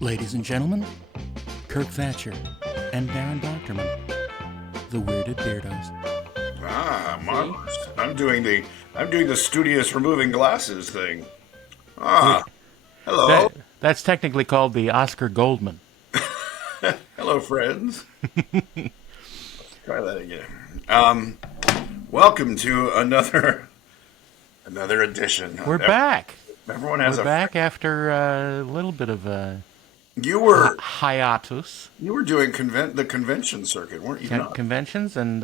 Ladies and gentlemen, Kirk Thatcher and Darren Doctorman, the Weirded Beardos. Marvelous. I'm doing the studious removing glasses thing. Hello. That's technically called the Oscar Goldman. Hello, friends. Let's try that again. Welcome to another edition. We're back. Everyone has We're back after a little bit of a hiatus. You were doing the convention circuit, weren't you? Conventions, and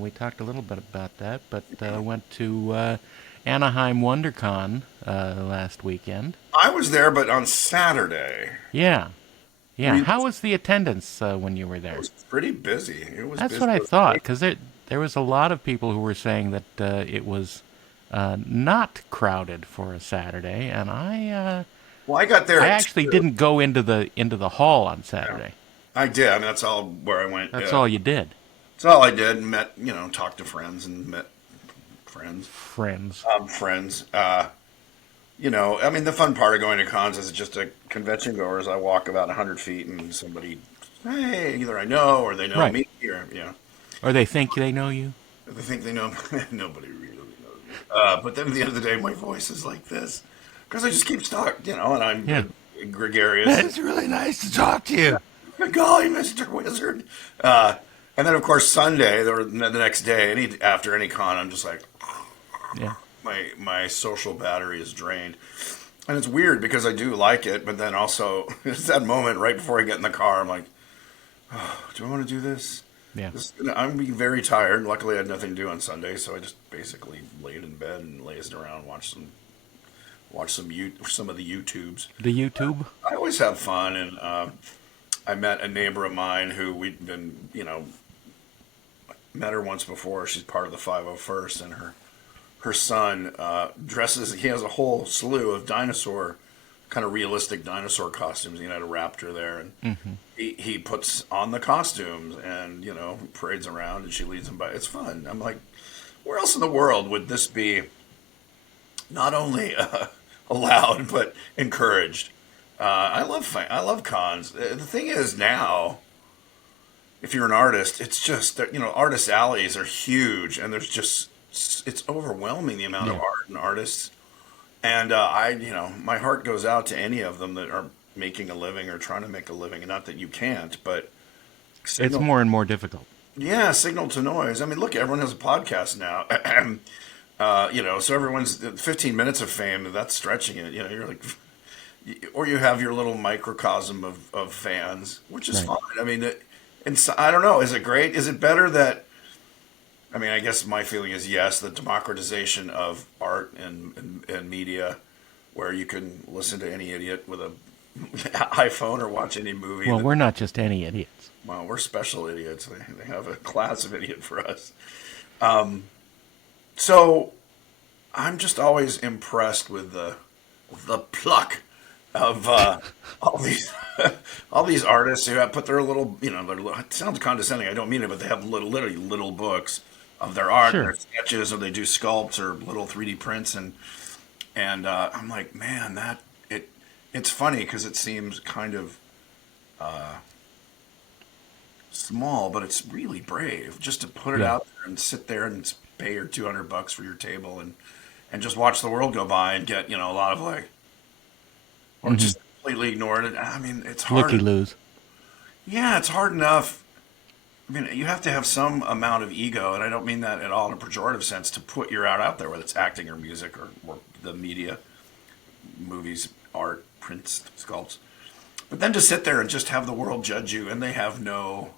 we talked a little bit about that. But went to Anaheim WonderCon last weekend. I was there, but on Saturday. Yeah. How was the attendance when you were there? It was pretty busy. That's what I thought, because there was a lot of people who were saying that it was not crowded for a Saturday, and I got there. I actually didn't go into the hall on Saturday. Yeah, I did. I mean, that's all where I went. That's all you did. That's all I did. Met, talked to friends and met friends. Friends. I mean, the fun part of going to cons is just a convention goer. Is I walk about 100 feet and somebody, hey, either I know or they know me, or they think they know you. They think they know me. Nobody really knows me. But then at the end of the day, my voice is like this because I just keep talking, and I'm gregarious. It's really nice to talk to you. Golly, Mr. Wizard. And then, of course, Sunday or the next day, after any con, I'm just like, my social battery is drained. And it's weird because I do like it, but then also it's that moment right before I get in the car, I'm like, do I want to do this? Yeah. I'm being very tired. Luckily, I had nothing to do on Sunday, so I just basically laid in bed and lazed around and watched some of the YouTubes. The YouTube? I always have fun, and I met a neighbor of mine who we'd been, met her once before. She's part of the 501st, and her son dresses. He has a whole slew of kind of realistic dinosaur costumes. He had a raptor there, and he puts on the costumes and parades around, and she leads him by. It's fun. I'm like, where else in the world would this be? Not only allowed but encouraged. I love cons. The thing is now, if you're an artist, it's just that artist alleys are huge, and it's overwhelming the amount of art and artists. And my heart goes out to any of them that are making a living or trying to make a living. And not that you can't, but it's more and more difficult. Yeah, signal to noise. I mean, look, everyone has a podcast now. So everyone's 15 minutes of fame. That's stretching it. You're like, or you have your little microcosm of fans, which is fine. I mean, I don't know. Is it great? Is it better that? I mean, I guess my feeling is yes, the democratization of art and media, where you can listen to any idiot with an iPhone or watch any movie. Well, we're not just any idiots. Well, we're special idiots. They have a class of idiot for us. So I'm just always impressed with the pluck of all these artists who have put their little, it sounds condescending. I don't mean it, but they have literally little books of their art, their sketches, or they do sculpts or little 3D prints, and I'm like, man, it's funny because it seems kind of small, but it's really brave just to put it out there and sit there and pay your $200 for your table and just watch the world go by and get a lot of like, or just completely ignored it. I mean, it's hard. Looky-loos. Yeah, it's hard enough. I mean, you have to have some amount of ego, and I don't mean that at all in a pejorative sense, to put your art out there, whether it's acting or music or the media, movies, art, prints, sculpts. But then to sit there and just have the world judge you, and they have no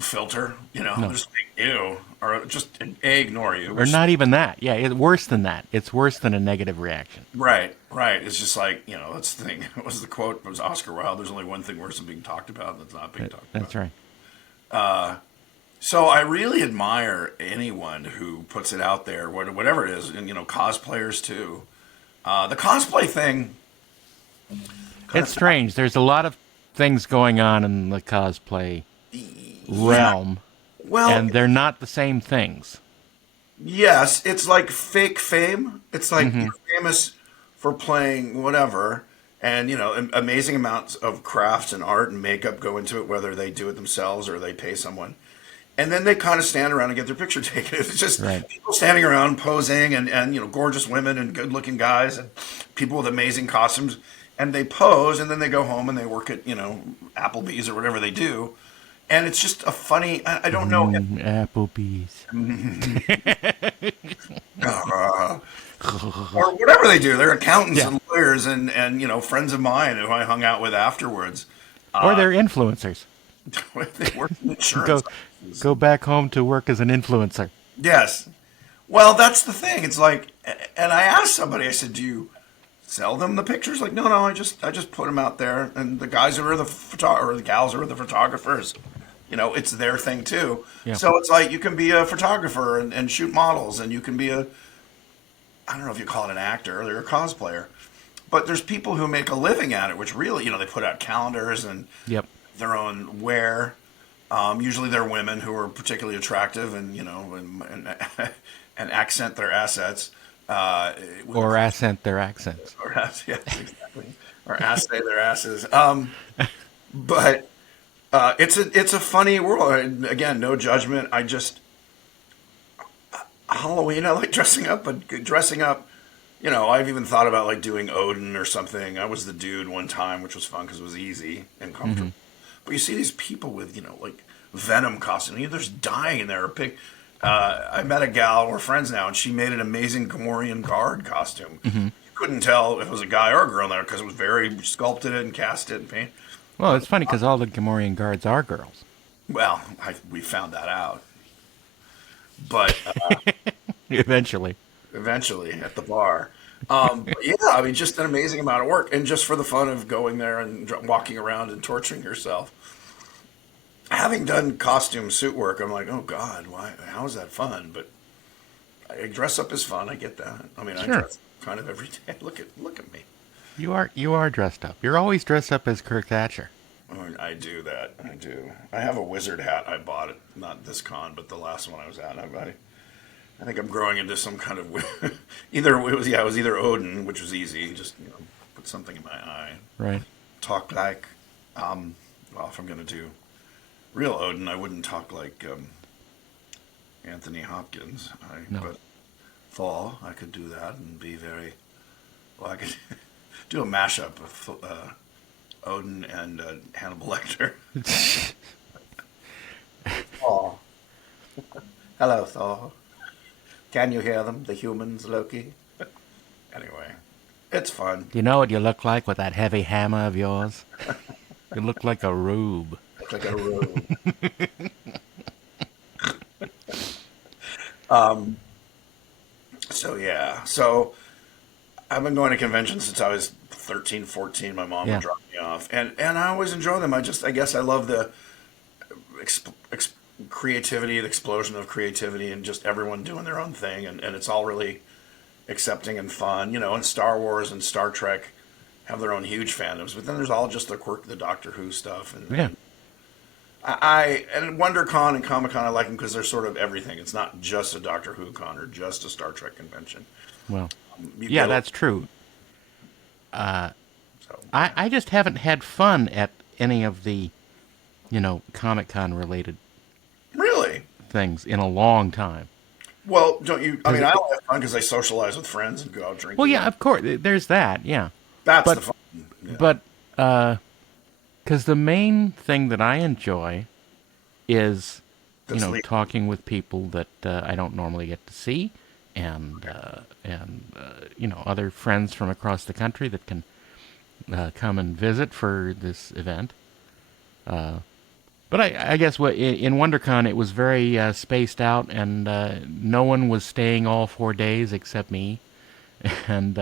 filter, they're just like, ew, or just ignore you. Or not even that. Yeah, it's worse than that. It's worse than a negative reaction. Right. It's just like, that's the thing. What was the quote? It was Oscar Wilde. There's only one thing worse than being talked about that's not being talked about. That's right. So I really admire anyone who puts it out there, whatever it is, and, cosplayers too. The cosplay thing. It's strange. There's a lot of things going on in the cosplay realm. Well, and they're not the same things. Yes, it's like fake fame. It's like you're famous for playing whatever, And, amazing amounts of crafts and art and makeup go into it, whether they do it themselves or they pay someone. And then they kind of stand around and get their picture taken. It's just Right. people standing around posing and gorgeous women and good looking guys and people with amazing costumes. And they pose and then they go home and they work at, Applebee's or whatever they do. And it's just a funny, I don't know. Applebee's. Or whatever they do. They're accountants Yeah. and lawyers and friends of mine who I hung out with afterwards. Or they're influencers. They work in insurance. Go back home to work as an influencer. Yes. Well, that's the thing. It's like, and I asked somebody, I said, do you sell them the pictures? Like, no, I just put them out there. And the guys who are or the gals who are the photographers, it's their thing too. Yeah. So it's like, you can be a photographer and shoot models, and you can be I don't know if you call it an actor or a cosplayer, but there's people who make a living at it, which really, they put out calendars and Yep. their own wear. Usually they're women who are particularly attractive and, and accent their assets. Or accent their accents. Yeah, exactly. Or assay their asses. But it's a funny world. And again, no judgment. Halloween, I like dressing up, but dressing up, I've even thought about like doing Odin or something. I was the dude one time, which was fun because it was easy and comfortable. But you see these people with, like Venom costume. They're just dying there. I met a gal, we're friends now, and she made an amazing Gamorrean guard costume. You couldn't tell if it was a guy or a girl in there because it was very sculpted and cast it and paint. Well, it's funny because all the Gamorrean guards are girls. Well, we found that out. But Eventually. at the bar. But yeah, just an amazing amount of work. And just for the fun of going there and walking around and torturing yourself. Having done costume suit work, I'm like, oh God, why? How is that fun? But dress up is fun. I get that. I Sure. dress kind of every day. Look at me. You are dressed up. You're always dressed up as Kirk Thatcher. I do that. I do. I have a wizard hat. I bought it, not this con, but the last one I was at. I think I'm growing into some kind of it was either Odin, which was easy, just put something in my eye. Right. Talk like, if I'm gonna do real Odin, I wouldn't talk like Anthony Hopkins. No. But Thor, I could do that and be very. Well, I could do a mashup of Odin and Hannibal Lecter. Thor. Hello, Thor. Can you hear them, the humans, Loki? Anyway, it's fun. You know what you look like with that heavy hammer of yours? You look like a rube. Look like a robe. So yeah. So I've been going to conventions since I was 13, 14. My mom Yeah. would drop me off. And I always enjoy them. I guess I love the creativity, the explosion of creativity, and just everyone doing their own thing. And it's all really accepting and fun. And Star Wars and Star Trek have their own huge fandoms. But then there's all just the quirk, the Doctor Who stuff. And Yeah. And WonderCon and Comic Con, I like them because they're sort of everything. It's not just a Doctor Who con or just a Star Trek convention. Well, You yeah, get- that's true. so, I just haven't had fun at any of the, Comic-Con related really. things in a long time. Well, don't you? I mean, I only have fun because I socialize with friends and go out drinking. Well, yeah, of course, there's that, yeah. That's but- the fun. Yeah. But, because the main thing that I enjoy is, That's le- talking with people that I don't normally get to see, and other friends from across the country that can come and visit for this event. But I guess in WonderCon it was very spaced out, and no one was staying all 4 days except me, and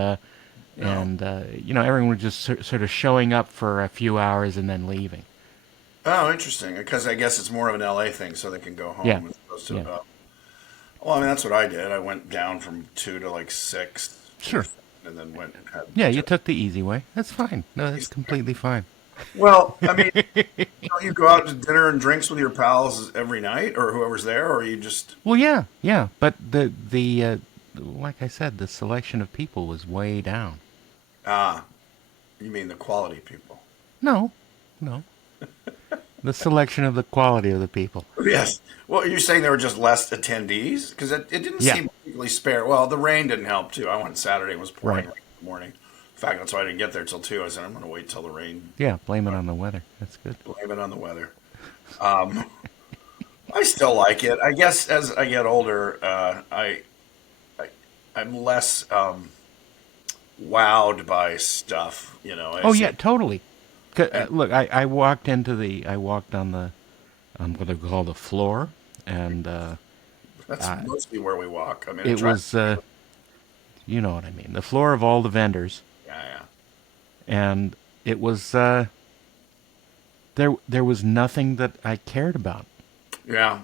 everyone was just sort of showing up for a few hours and then leaving. Oh, interesting. Because I guess it's more of an LA thing, so they can go home Yeah. as opposed to. Yeah. Well, I mean, that's what I did. I went down from 2 to like 6. Sure. And then went and had. Yeah, you took the easy way. That's fine. No, that's completely fine. Well, I mean, don't you go out to dinner and drinks with your pals every night, or whoever's there, or you just? Well, yeah, but the like I said, the selection of people was way down. Ah, You mean the quality people? No, no. The selection of the quality of the people. Yes. Well, you're saying there were just less attendees? Because it didn't Yeah. seem particularly spare. Well, the rain didn't help, too. I went Saturday, it was pouring Right. late in the morning. In fact, that's why I didn't get there till 2. I said, I'm going to wait till the rain. Yeah, blame it on the weather. That's good. Blame it on the weather. Um, I still like it. I guess as I get older, I I'm less wowed by stuff. I Oh, see. yeah, totally. And Look, I walked I walked on the, I'm going to call the floor, and that's mostly where we walk. I mean, I it try. was, you know what I mean, the floor of all the vendors, Yeah, and it was, there was nothing that I cared about. yeah, yeah.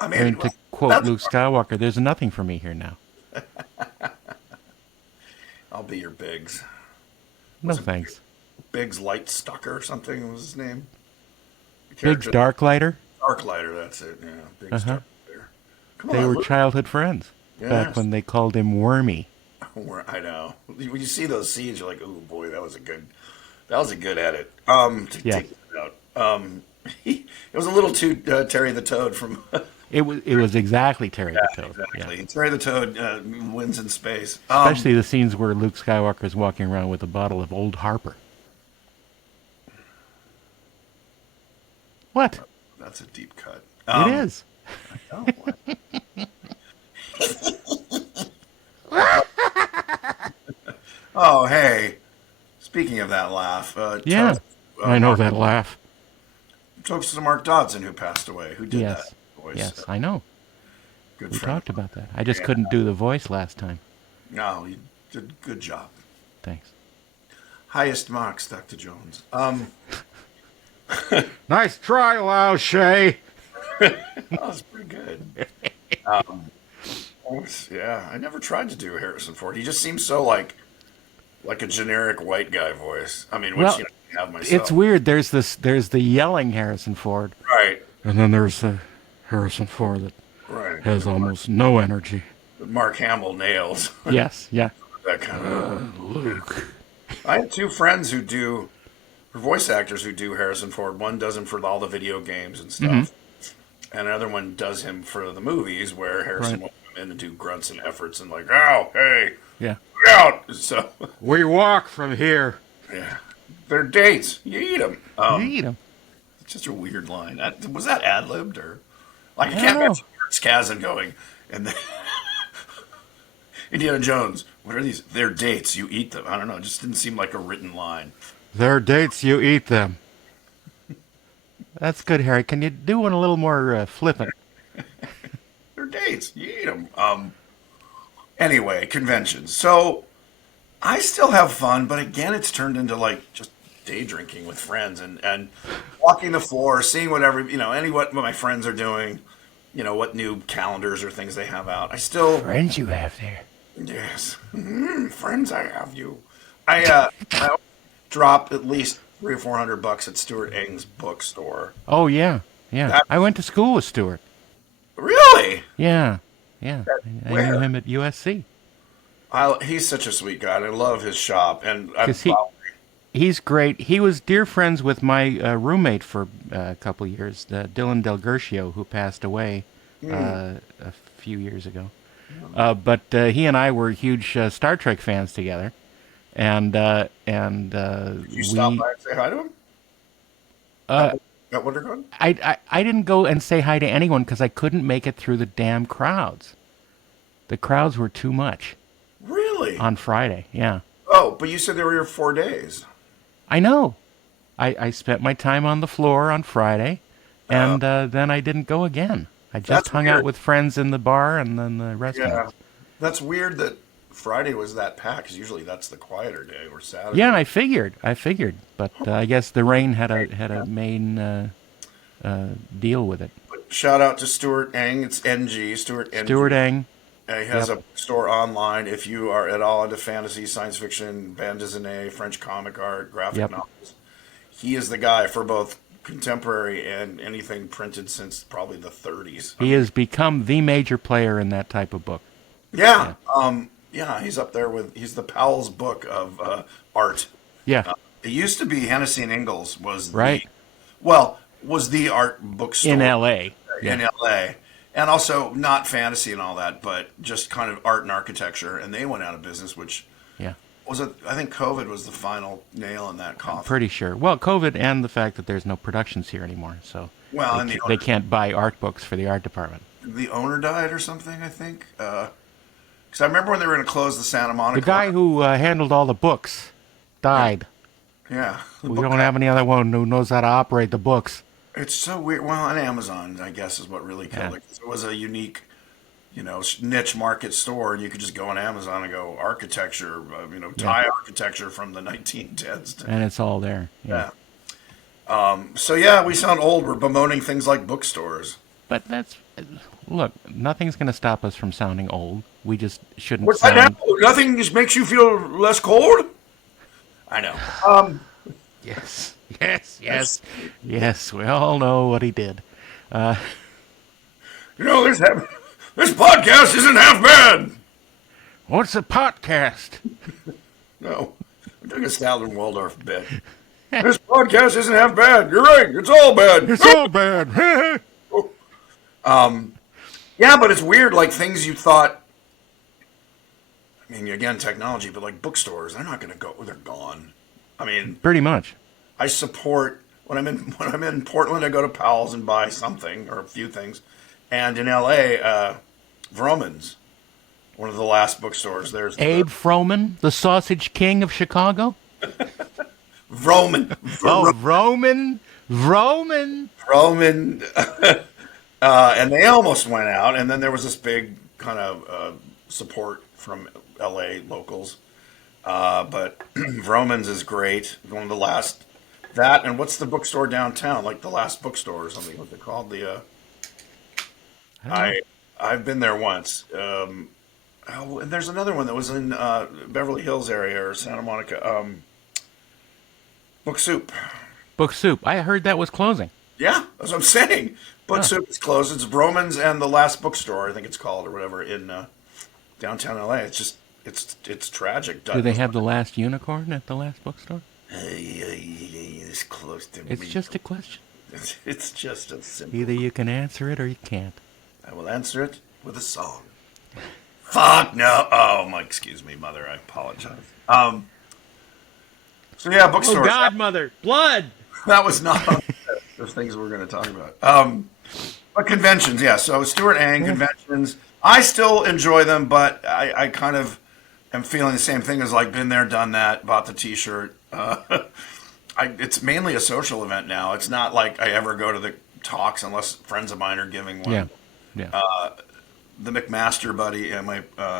I I mean, mean, to quote that's. Luke Skywalker, there's nothing for me here now. I'll be your Biggs. No Was it thanks. Biggs Light Stucker or something was his name? The Biggs character Darklighter, Darklighter, that's it. Yeah, Biggs uh-huh. Darklighter. Come They on, were Luke. childhood friends back Yes. when they called him Wormy. I know. When you see those scenes, you're like, "Oh boy, that was a good edit." To Yeah. take that out. It was a little too Terry the Toad from. It was exactly Terry the Toad. Yeah. Exactly. Terry the Toad wins in space. Especially the scenes where Luke Skywalker is walking around with a bottle of Old Harper. What? That's a deep cut. It is. Oh, oh, hey. Speaking of that laugh, Yeah. I know Mark, that laugh. toast to Mark Dodson who passed away. Who did Yes. that voice? Yes, I know. Good We friend. talked about that. I just Yeah. couldn't do the voice last time. No, you did a good job. Thanks. Highest marks, Dr. Jones. Nice try, Lao Shay. That was pretty good. Um, yeah, I never tried to do Harrison Ford. He just seems so like a generic white guy voice. I mean, which Well, I have myself. it's weird. There's the yelling Harrison Ford, Right, and then there's the Harrison Ford that right. has almost no energy. Mark Hamill nails Yes, yeah. that kind of. Luke. I have two friends who do, voice actors who do Harrison Ford. One does him for all the video games and stuff, and another one does him for the movies where Harrison Right. will come in and do grunts and efforts and like, oh, hey, Yeah. get out. So, We walk from here. yeah, they're dates. You eat them. You eat 'em. It's just a weird line. Was that ad libbed or like I I can't don't imagine Skazin going and then Indiana Jones. What are these? They're dates. You eat them. I don't know. It just didn't seem like a written line. They're dates, you eat them. That's good, Harry. Can you do one a little more flippant? They're dates. You eat them. Anyway, conventions. So I still have fun, but again, it's turned into like just day drinking with friends and walking the floor, seeing whatever what my friends are doing. What new calendars or things they have out. I still Friends you have there. yes, friends. I have you. I drop at least $300 or $400 at Stuart Eng's bookstore. Oh, yeah. Yeah. That- I went to school with Stuart. Really? Yeah. Yeah. I knew Where? him at USC. He's such a sweet guy. And I love his shop, and I'm 'Cause he's great. He was dear friends with my roommate for a couple years, Dylan Del Gershio, who passed away a few years ago. But he and I were huge Star Trek fans together, and you stop by and say hi to him uh, at WonderCon? I didn't go and say hi to anyone because I couldn't make it through the damn crowds. The crowds were too much Really? on Friday. Yeah, Oh, but you said they were here 4 days. I know. I spent my time on the floor on Friday, and then I didn't go again. I just That's hung weird. out with friends in the bar and then the Yeah, restaurant. that's weird that Friday was that packed. 'Cause usually that's the quieter day or Saturday. Yeah, I figured, but I guess the rain had a main deal with it. Shout out to Stuart Eng. It's NG Stuart Eng. Stuart Eng. He has a store online. If you are at all into fantasy, science fiction, bande dessinée, French comic art, graphic Yep. novels, he is the guy for both contemporary and anything printed since probably the 30s. He has become the major player in that type of book. Yeah. Yeah, he's up there with he's the Powell's book of art. Yeah, It used to be Hennessy and Ingalls was the right. was the art In bookstore L.A. in Yeah, LA. And also not fantasy and all that, but just kind of art and architecture. And they went out of business, which yeah. was it. I think COVID was the final nail in that I'm coffin. pretty sure. Well, COVID and the fact that there's no productions here anymore, so Well, and they can't buy art books for the art department. the owner died or something. I think because I remember when they were going to close the Santa The Monica guy one. who handled all the books Yeah, died. yeah, the We book don't guy. have any other one who knows how to operate the books. It's so weird. Well, on Amazon, I guess, is what really Yeah, killed it. 'Cause it was a unique, niche market store, and you could just go on Amazon and go architecture, yeah. Thai architecture from the 1910s. And it's all there. Yeah. Yeah. So yeah, we sound old. We're bemoaning things like bookstores. But that's look. Nothing's going to stop us from sounding old. We just shouldn't What's that now? sound. Nothing just makes you feel less cold. I know. Yes, yes, yes, yes. We all know what he did. This this podcast isn't half bad. What's a podcast? No, I'm doing a Statler Waldorf bit. This podcast isn't half bad. You're right. It's all bad. It's all bad. Yeah, but it's weird. Like things you thought. I mean, again, technology, but like bookstores, they're not going to go. They're gone. I mean, Pretty much. I support when I'm in Portland, I go to Powell's and buy something or a few things, and in L.A., Vroman's, one of the last bookstores. There's Abe Froman, the Sausage King of Chicago. Vroman, Oh, Roman, Roman. Vroman, and they almost went out. And then there was this big kind of support from L.A. locals. But Vroman's is great. One of the last. That and what's the bookstore downtown? Like the last bookstore or something. What they called the. I don't know. I've been there once. And there's another one that was in Beverly Hills area or Santa Monica. Book Soup. Book Soup. I heard that was closing. Yeah, that's what I'm saying. Book Huh. Soup is closed. It's Vroman's and the Last Bookstore, I think it's called or whatever in downtown LA. It's just it's tragic. Do they have the last unicorn at the last bookstore? It's close to It's me. just a question. It's just a simple. Either you can answer it or you can't. I will answer it with a song. Fuck no! Oh my, excuse me, mother. I apologize. So yeah, Oh, bookstores. Godmother, blood. That was not on the things we're going to talk about. But conventions, yeah. So Stuart Ang conventions, I still enjoy them, but I kind of am feeling the same thing as like been there, done that, bought the T-shirt. It's mainly a social event now. It's not like I ever go to the talks unless friends of mine are giving one. Yeah, yeah. The McMaster buddy and Michael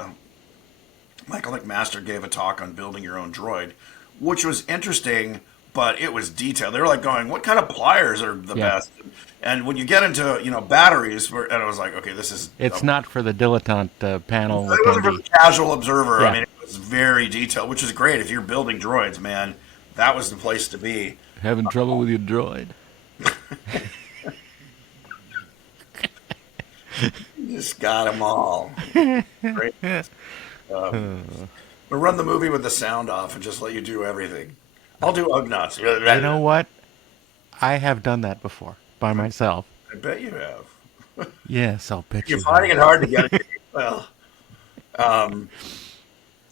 McMaster gave a talk on building your own droid, which was interesting, but it was detailed. They were like going, "What kind of pliers are the Yeah. best?" And when you get into batteries, and I was like, "Okay, this is." It's not for the dilettante panel It wasn't for attendee. the casual observer. Yeah. I mean, it was very detailed, which is great if you're building droids, man. That was the place to be. Having trouble with your droid? You just got them all. Great. We'll run the movie with the sound off and just let you do everything. I'll do Ugnaughts. You know what? I have done that before by myself. I bet you have. Yes, I'll bet you. You're finding it hard to get it. Well,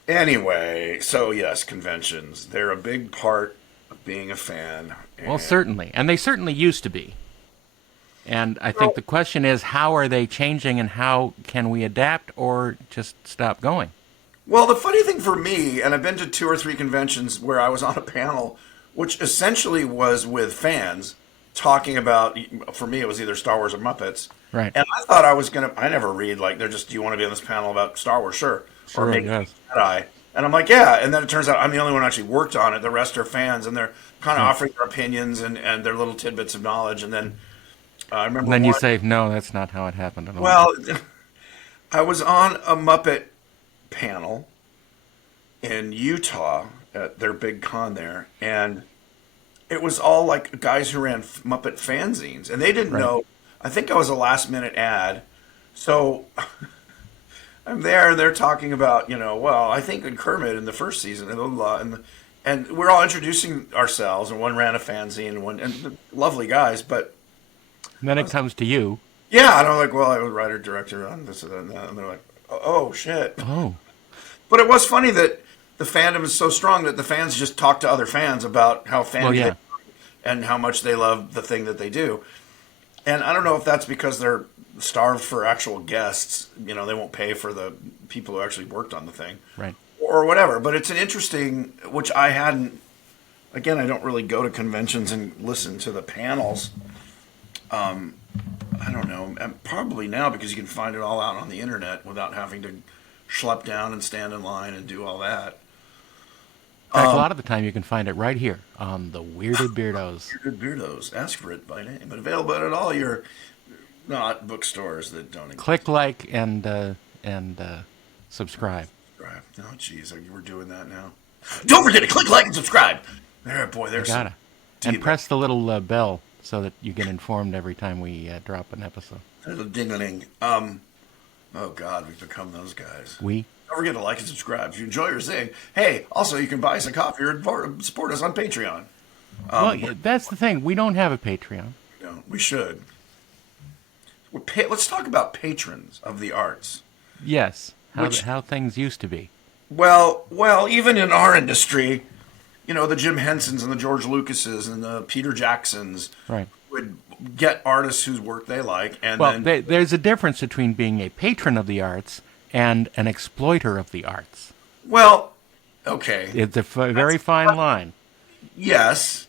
anyway, so yes, conventions. They're a big part of being a fan. Well, And- certainly. And they certainly used to be. And I think the question is, how are they changing and how can we adapt or just stop going? Well, the funny thing for me, and I've been to 2 or 3 conventions where I was on a panel, which essentially was with fans talking about, for me, it was either Star Wars or Muppets. Right. And I thought I was going to, I never read, like, they're just, do you want to be on this panel about Star Wars? Sure. Sure, or maybe yes. Jedi. And I'm like, yeah. And then it turns out I'm the only one who actually worked on it. The rest are fans, and they're kind of offering their opinions and their little tidbits of knowledge. And then I remember And then you one- say, no, that's not how it happened at all. well, I was on a Muppet panel in Utah at their big con there, and it was all like guys who ran Muppet fanzines, and they didn't Right. know. I think I was a last minute ad, so I'm there, and they're talking about, well, I think in Kermit in the first season, and blah, blah, blah, and we're all introducing ourselves, and one ran a fanzine, and lovely guys, but And then it comes to you. yeah, and I'm like, well, I was writer director on this and that, and they're like, oh shit. Oh, But it was funny that the fandom is so strong that the fans just talk to other fans about how well, yeah. and how much they love the thing that they do. And I don't know if that's because they're starved for actual guests. They won't pay for the people who actually worked on the thing, Right. or whatever. But it's an interesting, which I hadn't. Again, I don't really go to conventions and listen to the panels. I don't know. And probably now because you can find it all out on the internet without having to schlep down and stand in line and do all that. In fact, a lot of the time you can find it right here on the Weirded Beardos. Good Beardos. Ask for it by name. But available at all your not bookstores that don't exist. Click like and subscribe. Subscribe. Oh, jeez. We're doing that now. Don't forget to click like and subscribe. There, boy, there's You gotta. some And press the little bell so that you get informed every time we drop an episode. there's a ding-a-ling. Oh, God, we've become those guys. We? Don't forget to like and subscribe. If you enjoy your zing, hey, also you can buy us a coffee or support us on Patreon. Well, that's the thing. We don't have a Patreon. We should. Let's talk about patrons of the arts. Yes. Which- How things used to be. Well, even in our industry, the Jim Hensons and the George Lucases and the Peter Jacksons Right. would get artists whose work they like, and Well, then there's a difference between being a patron of the arts and an exploiter of the arts. well, okay, It's a very fine line. yes,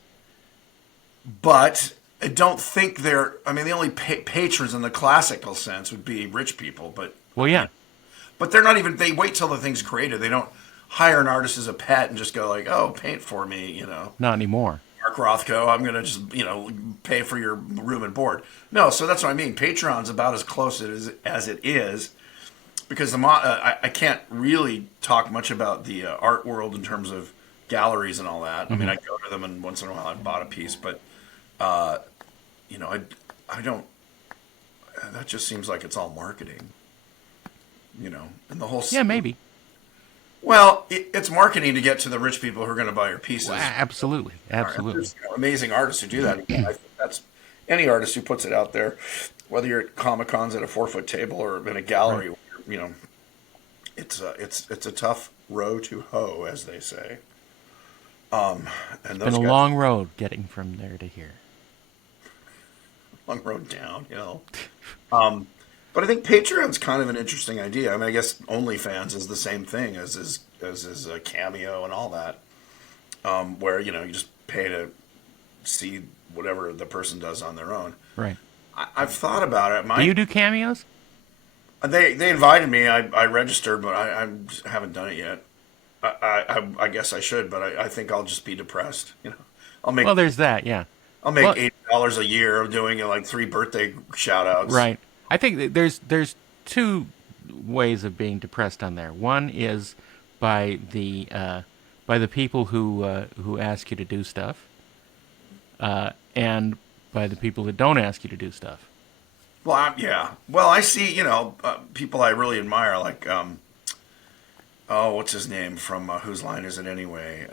but I don't think they're. I mean, the only patrons in the classical sense would be rich people, Well, yeah. but they're not even. They wait till the thing's created. They don't hire an artist as a pet and just go like, "Oh, paint for me," Not anymore. Mark Rothko, I'm going to just, pay for your room and board. No, so that's what I mean. Patreon's about as close as it is because I can't really talk much about the art world in terms of galleries and all that. I mean, I go to them and once in a while I've bought a piece, but, I don't, that just seems like it's all marketing, and the whole. Yeah, maybe. Well, it's marketing to get to the rich people who are going to buy your pieces. Well, absolutely. Absolutely. There's amazing artists who do that. I think that's any artist who puts it out there, whether you're at Comic Cons at a 4-foot table or in a gallery. Right. It's a tough row to hoe, as they say. And It's those been a guys, long road getting from there to here. long road down, But I think Patreon's kind of an interesting idea. I mean, I guess OnlyFans is the same thing as is a Cameo and all that, where you just pay to see whatever the person does on their own. Right. I've thought about it. Do you do cameos? They invited me. I registered, but I haven't done it yet. I guess I should, but I think I'll just be depressed. I'll make Well, there's that, yeah. I'll make well- $80 a year doing like 3 birthday shout outs. Right. I think that there's two ways of being depressed on there. One is by the people who ask you to do stuff, and by the people that don't ask you to do stuff. Well, yeah. Well, I see. People I really admire, like what's his name from Whose Line Is It Anyway?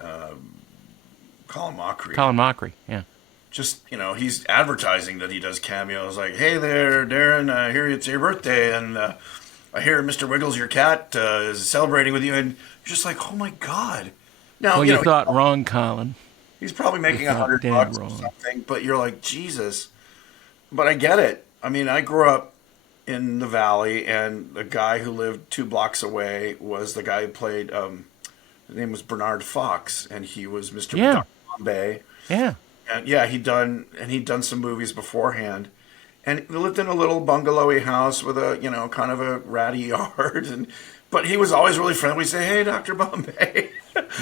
Colin Mockery. Colin Mockery, yeah. Just he's advertising that he does cameos. Like, hey there, Darren. I hear it's your birthday, and I hear Mr. Wiggles, your cat, is celebrating with you. And you're just like, oh my god. Now Well, you thought wrong, Colin. he's probably making thought $100 dead or wrong. something. But you're like, Jesus. But I get it. I mean, I grew up in the Valley, and the guy who lived 2 blocks away was the guy who played. His name was Bernard Fox, and he was Mr. Yeah. Bombay. Yeah. And yeah, he'd done some movies beforehand, and he lived in a little bungalowy house with a kind of a ratty yard, but he was always really friendly. We'd say, "Hey, Dr. Bombay."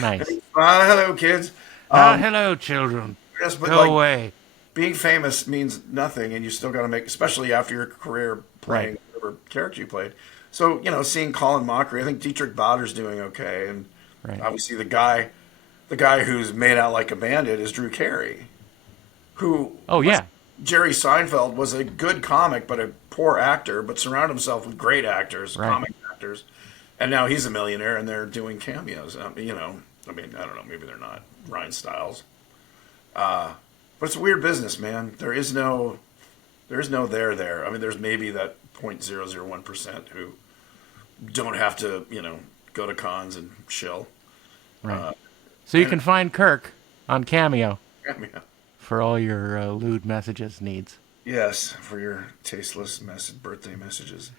Nice. Hello, kids. Hello, children. Yes, but Go away. being famous means nothing, and you still got to make, especially after your career playing Right. whatever character you played. So seeing Colin Mockery, I think Dietrich Bader's doing okay, and Right. obviously the guy who's made out like a bandit is Drew Carey, who Oh, yeah. Jerry Seinfeld was a good comic but a poor actor, but surrounded himself with great actors, Right. comic actors, and now he's a millionaire, and they're doing cameos. I mean, I don't know, maybe they're not Ryan Stiles, but it's a weird business, man. There is no there. I mean, there's maybe that 0.001% who don't have to, go to cons and chill. Right. So you can find Kirk on Cameo Cameo. for all your lewd messages needs. Yes, for your tasteless birthday messages.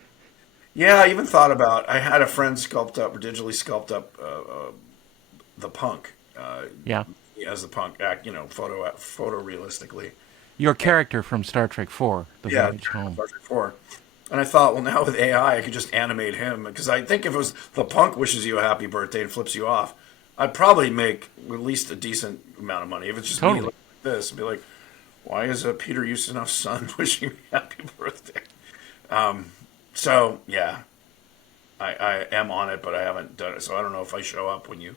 Yeah, I even thought about. I had a friend digitally sculpt up the punk. Yeah. As the punk act, photo realistically. Your character from Star Trek 4, The Yeah, Voyage Home. Star Trek 4. And I thought, well, now with AI, I could just animate him because I think if it was the punk wishes you a happy birthday and flips you off, I'd probably make at least a decent amount of money. If it's just me like this, I'd be like, why is Peter Ustinov's son wishing me happy birthday? So, yeah, I am on it, but I haven't done it. So I don't know if I show up when you...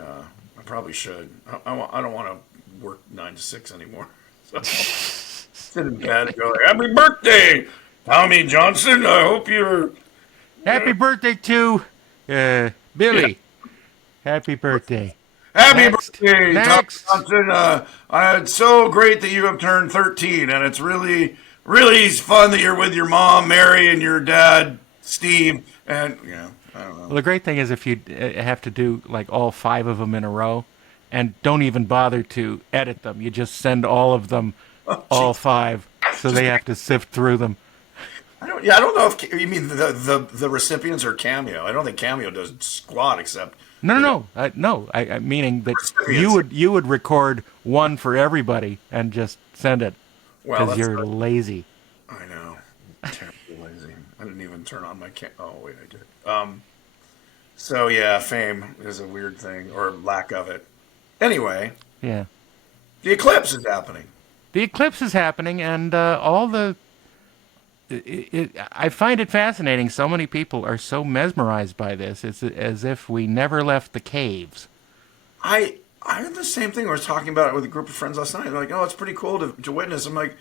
I probably should. I don't want to work 9 to 6 anymore. So sit in bed and go like, happy birthday, Tommy Johnson. I hope you're... Happy birthday to Billy. Yeah. Happy birthday. Happy Next. birthday, Next. Tom Johnson. It's so great that you have turned 13, and it's really, really fun that you're with your mom, Mary, and your dad, Steve. And, I don't know. Well, the great thing is if you have to do like all 5 of them in a row and don't even bother to edit them. You just send all of them, all 5, so they have to sift through them. I don't know if you mean the recipients or Cameo. I don't think Cameo does squat except... No. I meaning that you would record one for everybody and just send it because you're lazy. I know, terribly lazy. I didn't even turn on my Oh wait, I did. So yeah, fame is a weird thing, or lack of it. Anyway, yeah, the eclipse is happening. The eclipse is happening, and all the. I find it fascinating. So many people are so mesmerized by this. It's as if we never left the caves. I had the same thing. I was talking about it with a group of friends last night. They're like, "Oh, it's pretty cool to witness." I'm like,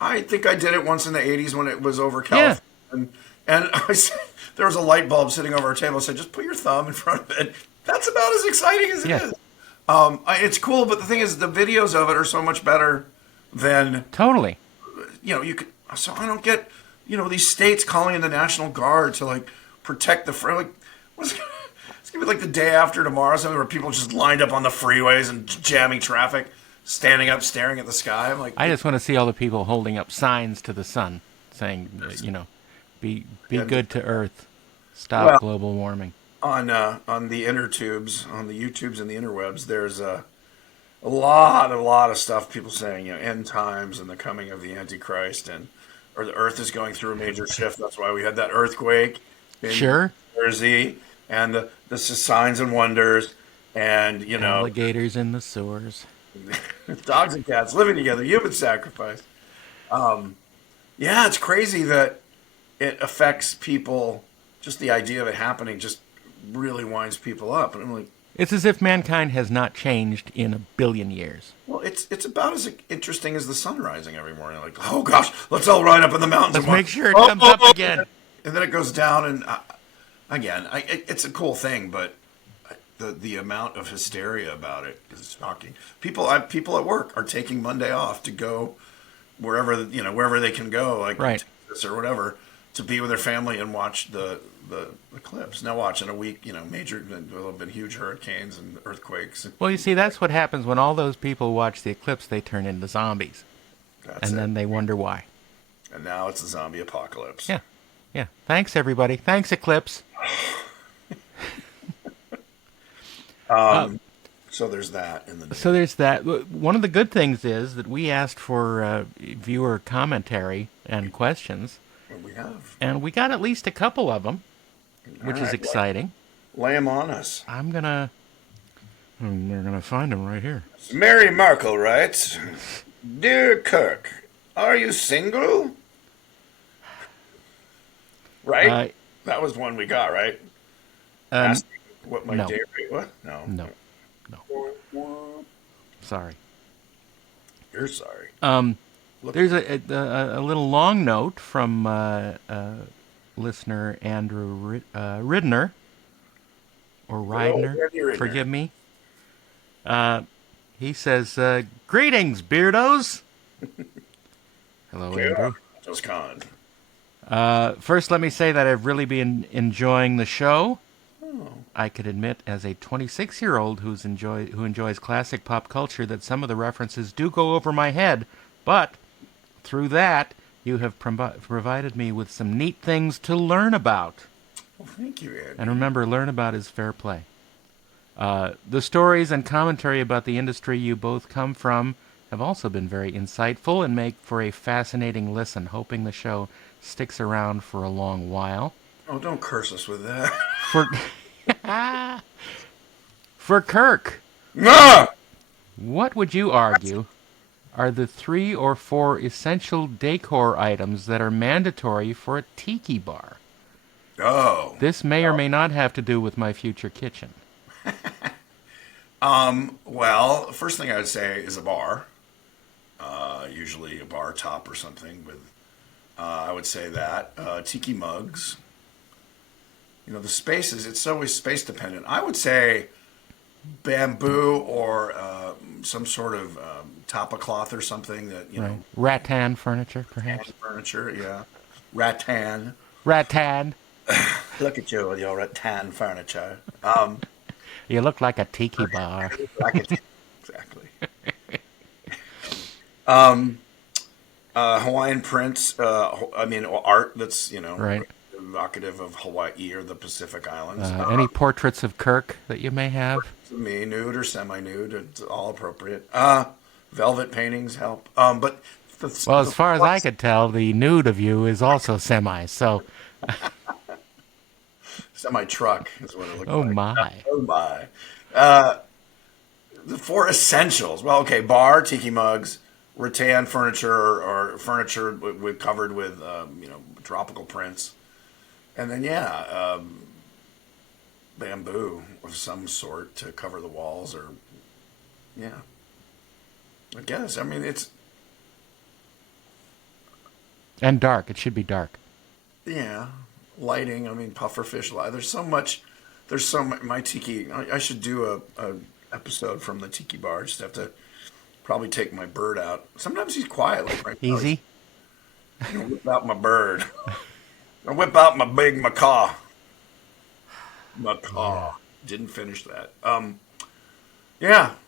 I think I did it once in the '80s when it was over California, and I said, there was a light bulb sitting over our table. I said, "Just put your thumb in front of it." That's about as exciting as it is. It's cool, but the thing is, the videos of it are so much better than totally. You could. So I don't get. These states calling in the National Guard to like protect the it's gonna be like the day after tomorrow, something where people just lined up on the freeways and jamming traffic, standing up, staring at the sky. I'm like, I just want to see all the people holding up signs to the sun, saying, be good to Earth, stop global warming. On the inner tubes, on the YouTubes and the interwebs, there's a lot of stuff. People saying, end times and the coming of the Antichrist or the Earth is going through a major shift. That's why we had that earthquake in Jersey, and the signs and wonders, and alligators in the sewers, dogs and cats living together, human sacrifice. It's crazy that it affects people. Just the idea of it happening just really winds people up, and I'm like, it's as if mankind has not changed in 1 billion years. Well, it's about as interesting as the sun rising every morning. Like, oh gosh, let's all ride up in the mountains. Let's make sure it comes up again. And then it goes down, and again, it's a cool thing, but the amount of hysteria about it is shocking. People at work are taking Monday off to go wherever they can go, like Texas or whatever, to be with their family and watch the eclipse. Now watch in a week, there'll have been huge hurricanes and earthquakes. Well, you see, that's what happens when all those people watch the eclipse. They turn into zombies. Then they wonder why. And now it's a zombie apocalypse. Yeah. Thanks, everybody. Thanks, eclipse. So there's that in the news. So there's that. One of the good things is that we asked for viewer commentary and questions. We have. And we got at least a couple of them, which is exciting. Lay them on us. They're gonna find them right here. Mary Markle writes, "Dear Kirk, are you single?" Right? That was one we got, right? Asking what my day rate was? No. Sorry. You're sorry. There's a little long note from listener Andrew Ridner, or Ridner, Randy Rittner. forgive me. He says, "Greetings, Beardos." Hello, Yeah, Andrew. just con. First, let me say that I've really been enjoying the show. Oh. I could admit, as a 26-year-old who enjoys classic pop culture, that some of the references do go over my head, but through that, you have provided me with some neat things to learn about. Well, thank you, Andy. And remember, learn about is fair play. The stories and commentary about the industry you both come from have also been very insightful and make for a fascinating listen, hoping the show sticks around for a long while. Oh, don't curse us with that. For for Kirk, Ah! what would you argue are the 3 or 4 essential decor items that are mandatory for a tiki bar? Oh. This may or may not have to do with my future kitchen. Well, first thing I would say is a bar. Usually a bar top or something with. I would say that tiki mugs. You know, the spaces. It's always space dependent. I would say bamboo or some sort of tapa cloth or something that Right. Rattan furniture, perhaps. rattan furniture. Yeah, rattan. Rattan. Look at you with your rattan furniture. You look like a tiki bar. Exactly. Hawaiian prints. I mean, art that's Right. evocative of Hawaii or the Pacific Islands. Any portraits of Kirk that you may have? Me, nude or semi-nude, it's all appropriate. Velvet paintings help. But Well, as far as I could tell, the nude of you is also semi, so... semi-truck is what it looks Oh, like. my. Oh my. The 4 essentials. Well, okay, bar, tiki mugs, rattan furniture or furniture covered with tropical prints, and then bamboo of some sort to cover the walls, or I guess. I mean, it's And dark. It should be dark. lighting. I mean, pufferfish light. There's so much. There's so much. My tiki. I should do a episode from the tiki bar. Just have to probably take my bird out. Sometimes he's quiet, like right now. Easy? I'm gonna whip out my bird. I whip out my big macaw. Macaw. Didn't finish that.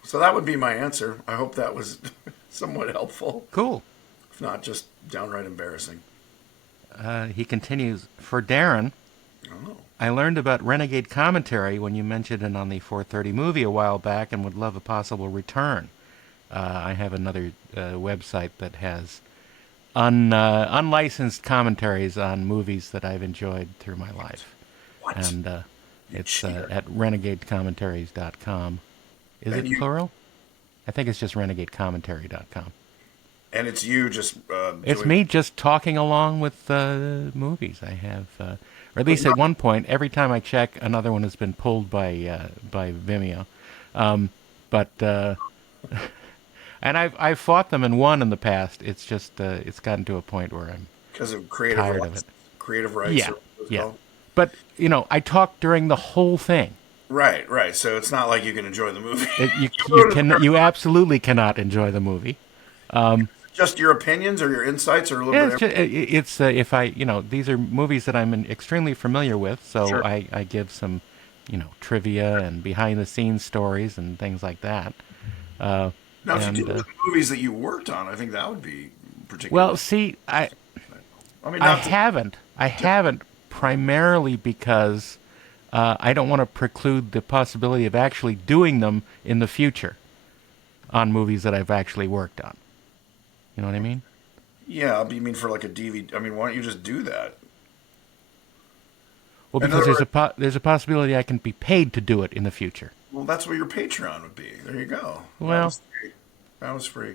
So that would be my answer. I hope that was somewhat helpful. Cool. If not, just downright embarrassing. He continues, for Darren, Oh. I learned about Renegade Commentary when you mentioned it on the 430 movie a while back and would love a possible return. I have another website that has unlicensed commentaries on movies that I've enjoyed through my life. What? And it's at renegadecommentaries.com. Is And it plural? I think it's just renegadecommentary.com. And it's you just. It's doing- me just talking along with movies. I have, or at least at one point, every time I check, another one has been pulled by Vimeo. And I've fought them and won in the past. It's just it's gotten to a point where I'm because of creative tired rights. of it. Creative rights. Yeah, as yeah. well. But I talk during the whole thing. Right. So it's not like you can enjoy the movie. You absolutely cannot enjoy the movie. Just your opinions or your insights or a little bit. It's if I these are movies that I'm extremely familiar with, so Sure. I give some trivia and behind the scenes stories and things like that. Now, if and, you do the movies that you worked on, I think that would be particularly. Well, see, I mean, I haven't primarily because I don't want to preclude the possibility of actually doing them in the future on movies that I've actually worked on. You know what I mean? Yeah, but you mean for like a DVD? I mean, why don't you just do that? Well, because there's a possibility I can be paid to do it in the future. Well, that's what your Patreon would be. There you go. Well, that was free.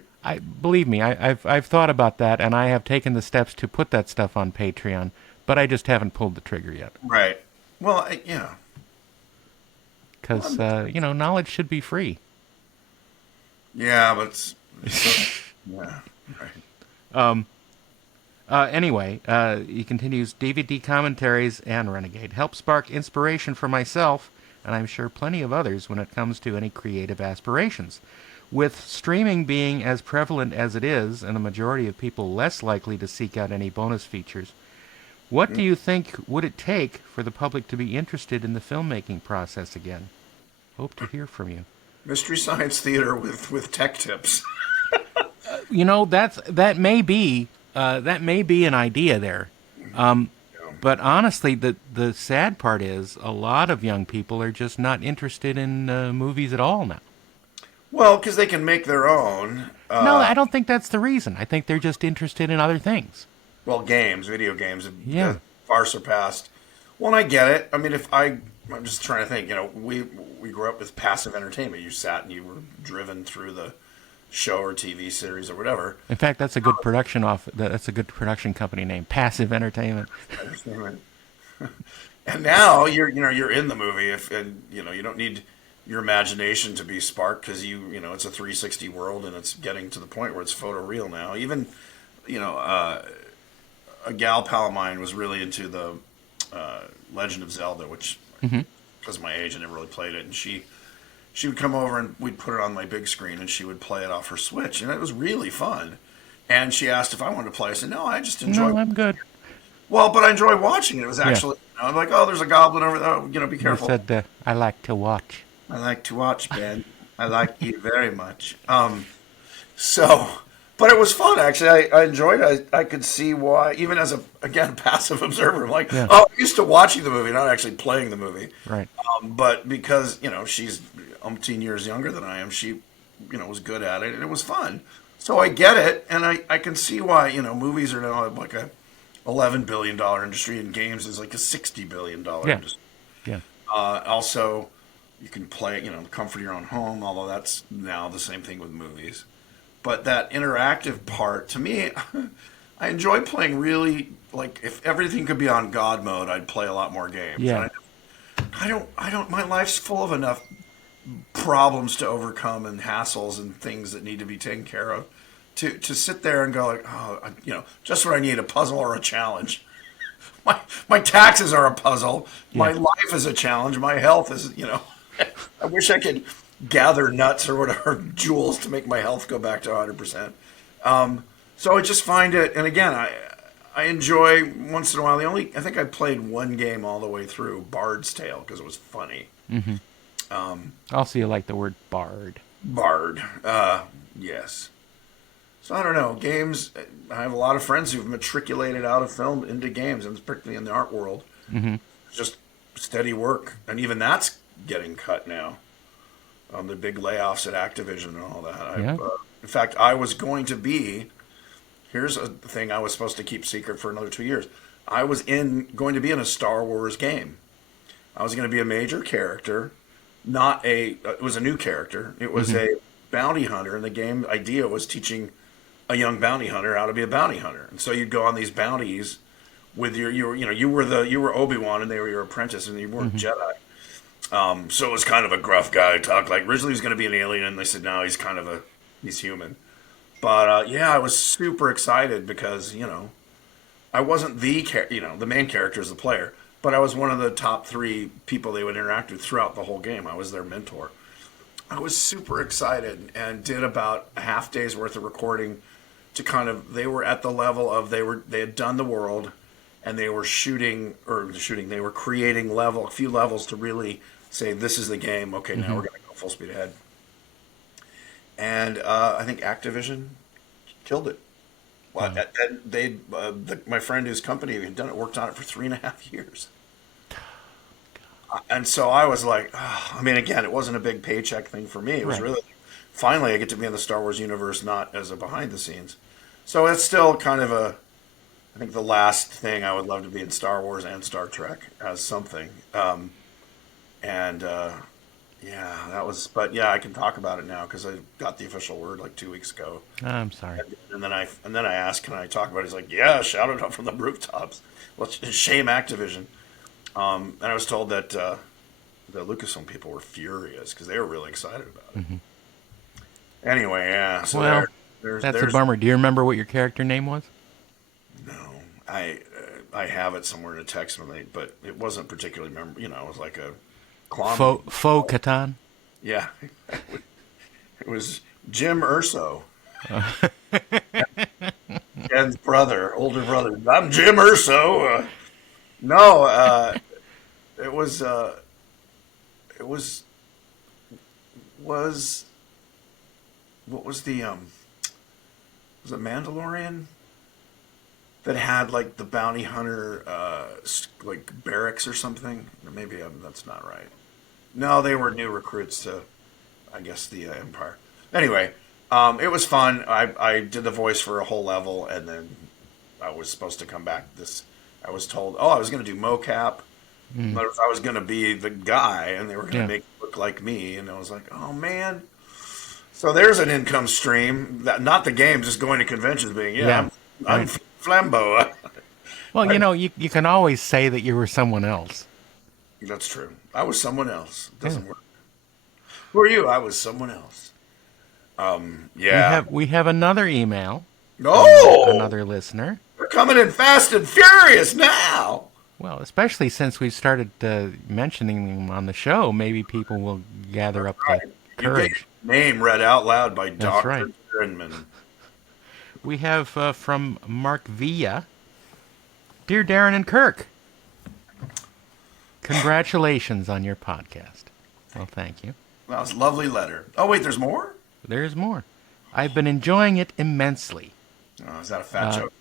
Believe me, I've thought about that, and I have taken the steps to put that stuff on Patreon, but I just haven't pulled the trigger yet. Right. Well, yeah. Because knowledge should be free. Yeah, but yeah. Right. Anyway, he continues, DVD commentaries and Renegade help spark inspiration for myself, and I'm sure plenty of others when it comes to any creative aspirations. With streaming being as prevalent as it is, and the majority of people less likely to seek out any bonus features, what do you think would it take for the public to be interested in the filmmaking process again? Hope to hear from you. Mystery Science Theater with tech tips. You know, that may be an idea there. But honestly, the sad part is a lot of young people are just not interested in movies at all now. Well, because they can make their own. No, I don't think that's the reason. I think they're just interested in other things. Well, video games have Yeah. far surpassed. Well, and I get it. I mean, I'm just trying to think. We grew up with passive entertainment. You sat and you were driven through the show or TV series or whatever. In fact, that's a good that's a good production company name, Passive Entertainment. Entertainment. And now you're in the movie, and you don't need your imagination to be sparked because it's a 360 world and it's getting to the point where it's photoreal now. Even a gal pal of mine was really into the Legend of Zelda, which because of my age I never really played it, and she would come over and we'd put it on my big screen and she would play it off her Switch, and it was really fun. And she asked if I wanted to play. I said no, I just enjoy. No, I'm good. Well, but I enjoy watching it. It was actually I'm like, oh, there's a goblin over there. Be careful. I said I like to watch. I like to watch, Ben. I like you very much. But it was fun, actually. I enjoyed it. I could see why, even as again, passive observer, I'm like, I'm used to watching the movie, not actually playing the movie. Right. But because, she's umpteen years younger than I am, she, was good at it, and it was fun. So I get it, and I can see why, movies are now like a $11 billion industry, and games is like a $60 billion industry. Yeah. Also, you can play it, the comfort of your own home, although that's now the same thing with movies. But that interactive part, to me, I enjoy playing really, like, if everything could be on God mode, I'd play a lot more games. Yeah. I don't, my life's full of enough problems to overcome and hassles and things that need to be taken care of to sit there and go like, just what I need, a puzzle or a challenge. My taxes are a puzzle. My life is a challenge. My health is, I wish I could gather nuts or whatever jewels to make my health go back to 100%. So I just find it, and again, I enjoy once in a while. I think I played one game all the way through, Bard's Tale, because it was funny. Mm-hmm. Also, you like the word bard. Bard, yes. So I don't know, games. I have a lot of friends who've matriculated out of film into games, and particularly in the art world. Mm-hmm. Just steady work, and even that's getting cut now. The big layoffs at Activision and all that. Yeah. In fact, I was going to be. Here's a thing I was supposed to keep secret for another 2 years. I was going to be in a Star Wars game. I was going to be a major character, not a. It was a new character. It was a bounty hunter, and the game idea was teaching a young bounty hunter how to be a bounty hunter. And so you'd go on these bounties with you were Obi-Wan and they were your apprentice, and you weren't Jedi. So it was kind of a gruff guy who talked like originally he was going to be an alien, and they said no, he's kind of he's human. But I was super excited because I wasn't the main character as the player, but I was one of the top 3 people they would interact with throughout the whole game. I was their mentor. I was super excited and did about a half day's worth of recording to they were at the level of they had done the world, and they were they were creating a few levels to really say, this is the game. Okay, now we're going to go full speed ahead. And I think Activision killed it. Well, my friend whose company had done it worked on it for 3.5 years. And so I was like, again, it wasn't a big paycheck thing for me. It was really, finally I get to be in the Star Wars universe, not as a behind the scenes. So it's still kind of I think the last thing I would love to be in Star Wars and Star Trek as something. I can talk about it now because I got the official word like 2 weeks ago. I'm sorry. And then I asked, can I talk about it? He's like, yeah, shout it up from the rooftops. Well, shame Activision. And I was told that the Lucasfilm people were furious because they were really excited about it. Mm-hmm. Anyway, yeah. So that's a bummer. Do you remember what your character name was? No. I have it somewhere in a text with me, but it wasn't particularly memorable. It was like a clown. Faux Catan? Yeah, it was Jim Urso, Ken's brother, older brother. I'm Jim Urso. No, it was it was what was the was it Mandalorian that had like the bounty hunter like barracks or something? Or maybe that's not right. No, they were new recruits to, I guess, the Empire. Anyway, it was fun. I did the voice for a whole level, and then I was supposed to come back. I was told, I was going to do mocap, but if I was going to be the guy, and they were going to Yeah. make it look like me, and I was like, oh man. So there's an income stream. Not the game, just going to conventions, being Yeah, I'm right. Flambeau. Well, you can always say that you were someone else. That's true. I was someone else. It Yeah. doesn't work. Who are you? I was someone else. We Yeah. have another email from No! another listener. We're coming in fast and furious now. Well, especially since we've started mentioning them on the show, maybe people will gather up the You get courage. your name read out loud by That's Dr. right. Grinman. We have from Mark Villa. Dear Darren and Kirk, congratulations on your podcast. Well, thank you. That was a lovely letter. Oh, wait, there's more? There's more. I've been enjoying it immensely. Oh, is that a fat joke?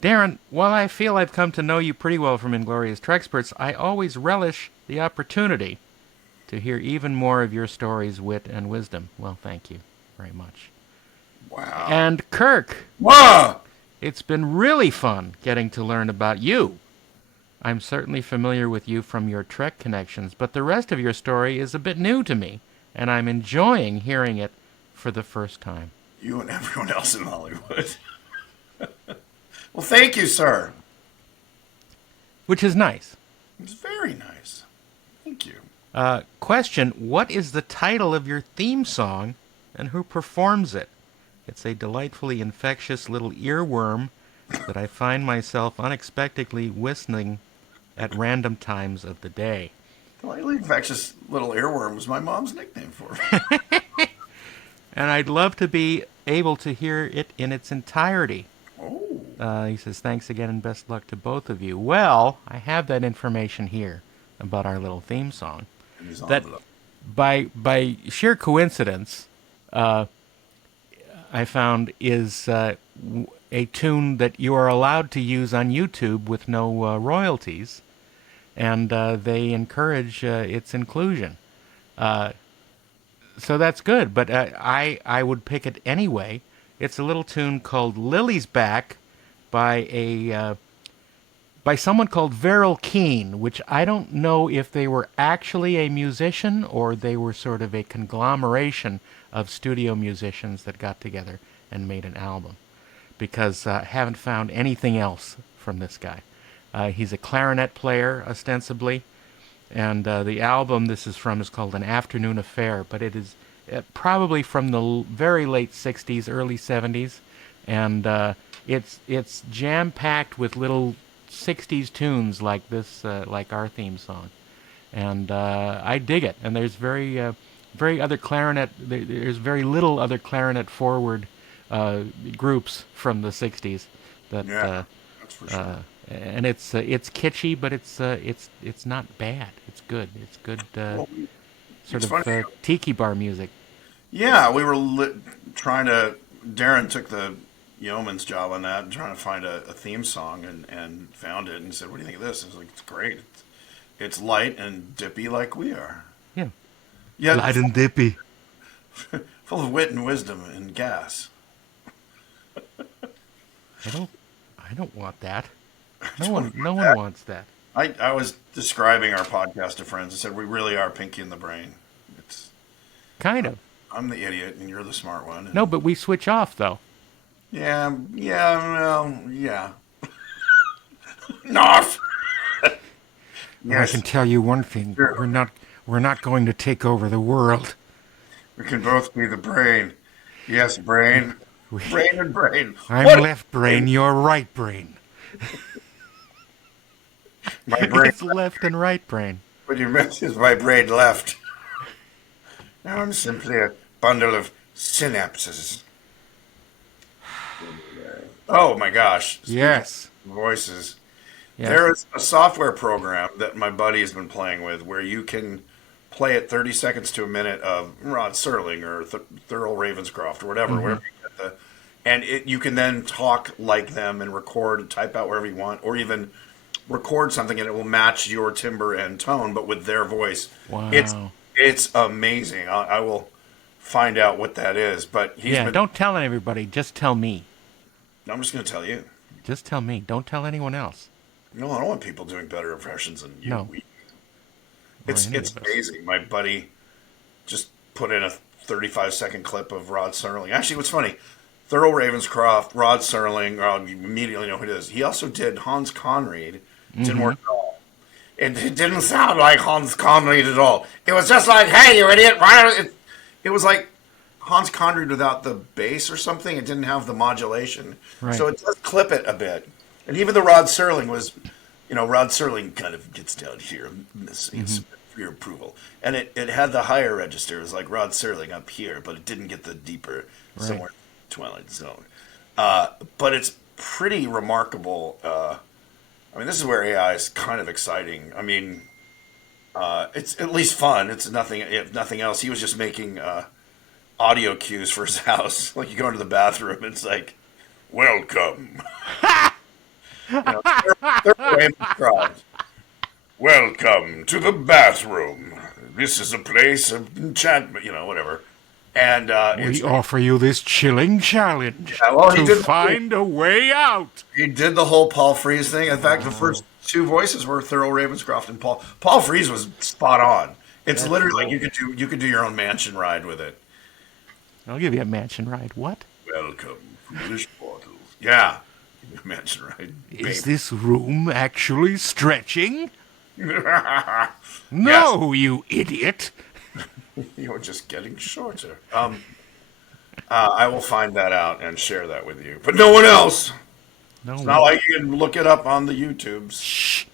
Darren, while I feel I've come to know you pretty well from Inglorious Trexperts, I always relish the opportunity to hear even more of your stories, wit, and wisdom. Well, thank you very much. Wow. And Kirk, Wow! it's been really fun getting to learn about you. I'm certainly familiar with you from your Trek connections, but the rest of your story is a bit new to me, and I'm enjoying hearing it for the first time. You and everyone else in Hollywood. Well, thank you, sir. Which is nice. It's very nice. Thank you. Question, what is the title of your theme song, and who performs it? It's a delightfully infectious little earworm that I find myself unexpectedly whistling at random times of the day. Slightly infectious little earworm was my mom's nickname for me. And I'd love to be able to hear it in its entirety. Oh. He says, thanks again and best luck to both of you. Well, I have that information here about our little theme song. And he's That, on the- by sheer coincidence, I found is a tune that you are allowed to use on YouTube with no royalties, and they encourage its inclusion. So that's good, but I would pick it anyway. It's a little tune called "Lily's Back" by someone called Veril Keane, which I don't know if they were actually a musician or they were sort of a conglomeration of studio musicians that got together and made an album, because I haven't found anything else from this guy. He's a clarinet player, ostensibly, and the album this is from is called An Afternoon Affair, but it is probably from the very late 60s, early 70s, and it's jam-packed with little 60s tunes like this, like our theme song, and I dig it. And there's very other clarinet. There's very little other clarinet forward groups from the 60s that. Yeah, that's for sure. And it's kitschy, but it's not bad. It's good. It's good sort it's of funny. tiki bar music. Yeah, we were trying to. Darren took the yeoman's job on that, and trying to find a theme song, and found it, and said, "What do you think of this?" I was like, "It's great. It's light and dippy like we are. Yeah, Yeah, light and dippy. full of wit and wisdom and gas." I don't want that. No one wants that. I was describing our podcast to friends. I said, "We really are Pinky in the Brain. It's Kind of. I'm the idiot, and you're the smart one." And No, but we switch off though. Yeah, well, yeah. Narf. Yes, I can tell you one thing: Sure. we're not going to take over the world. we can both be the brain. Yes, brain. Brain and brain. I'm What? left brain, you're right brain. My brain. It's left and right brain. What you meant is my brain left. Now I'm simply a bundle of synapses. Oh my gosh. Speaking Yes. of voices, Yes. there is a software program that my buddy has been playing with where you can play it 30 seconds to a minute of Rod Serling or Thurl Ravenscroft or whatever you get and you can then talk like them and record and type out wherever you want, or even record something and it will match your timbre and tone, but with their voice. It's Wow. it's amazing. I will find out what that is, but Yeah, don't tell everybody. Just tell me. I'm just going to tell you. Just tell me. Don't tell anyone else. No, I don't want people doing better impressions than you. No. It's any of us. amazing. My buddy just put in a 35-second clip of Rod Serling. Actually, what's funny, Thurl Ravenscroft, Rod Serling, you immediately know who it is. He also did Hans Conried. Didn't work at all. It didn't sound like Hans Conried at all. It was just like, hey, you idiot. It was like Hans Conried without the bass or something. It didn't have the modulation. Right. So it does clip it a bit. And even the Rod Serling was, Rod Serling kind of gets down here for your approval. And it had the higher register. It was like Rod Serling up here, but it didn't get the deeper somewhere Twilight Zone. But it's pretty remarkable. This is where AI is kind of exciting. It's at least fun. It's nothing. If nothing else, he was just making audio cues for his house. Like you go into the bathroom, it's like, "Welcome." Welcome to the bathroom. This is a place of enchantment. Whatever. And We offer you this chilling challenge he to did- find a way out. he did the whole Paul Frees thing. In fact, the first two voices were Thurl Ravenscroft and Paul. Paul Frees was spot on. It's literally like you could do your own mansion ride with it. I'll give you a mansion ride. What? Welcome, foolish mortals. Yeah, mansion ride. Is this room actually stretching? Yes. No, you idiot. You're just getting shorter. I will find that out and share that with you, but no one else. No. It's not like you can look it up on the YouTubes. Shh.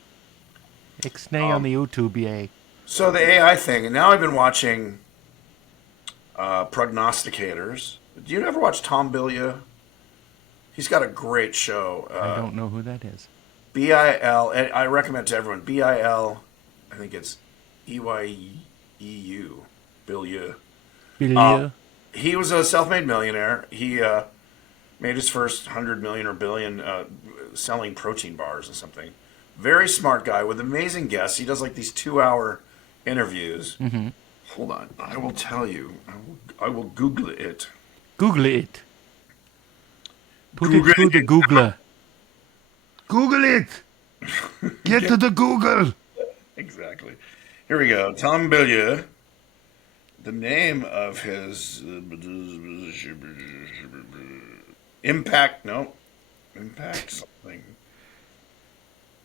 Ixnay on the YouTube, yay. So the AI thing, and now I've been watching Prognosticators. Do you ever watch Tom Bilyeu? He's got a great show. I don't know who that is. BIL, and I recommend it to everyone. BIL, I think it's EYEU, Bilyeu. Bilyeu. He was a self-made millionaire. He made his first 100 million or billion selling protein bars or something. Very smart guy with amazing guests. He does like these 2-hour interviews. Mm-hmm. Hold on, I will tell you. I will Google it. Google it. Put Google it through the it. Googler. Google it. Get to the Google. Exactly. Here we go. Tom Bilyeu. The name of his Impact. No, Impact something.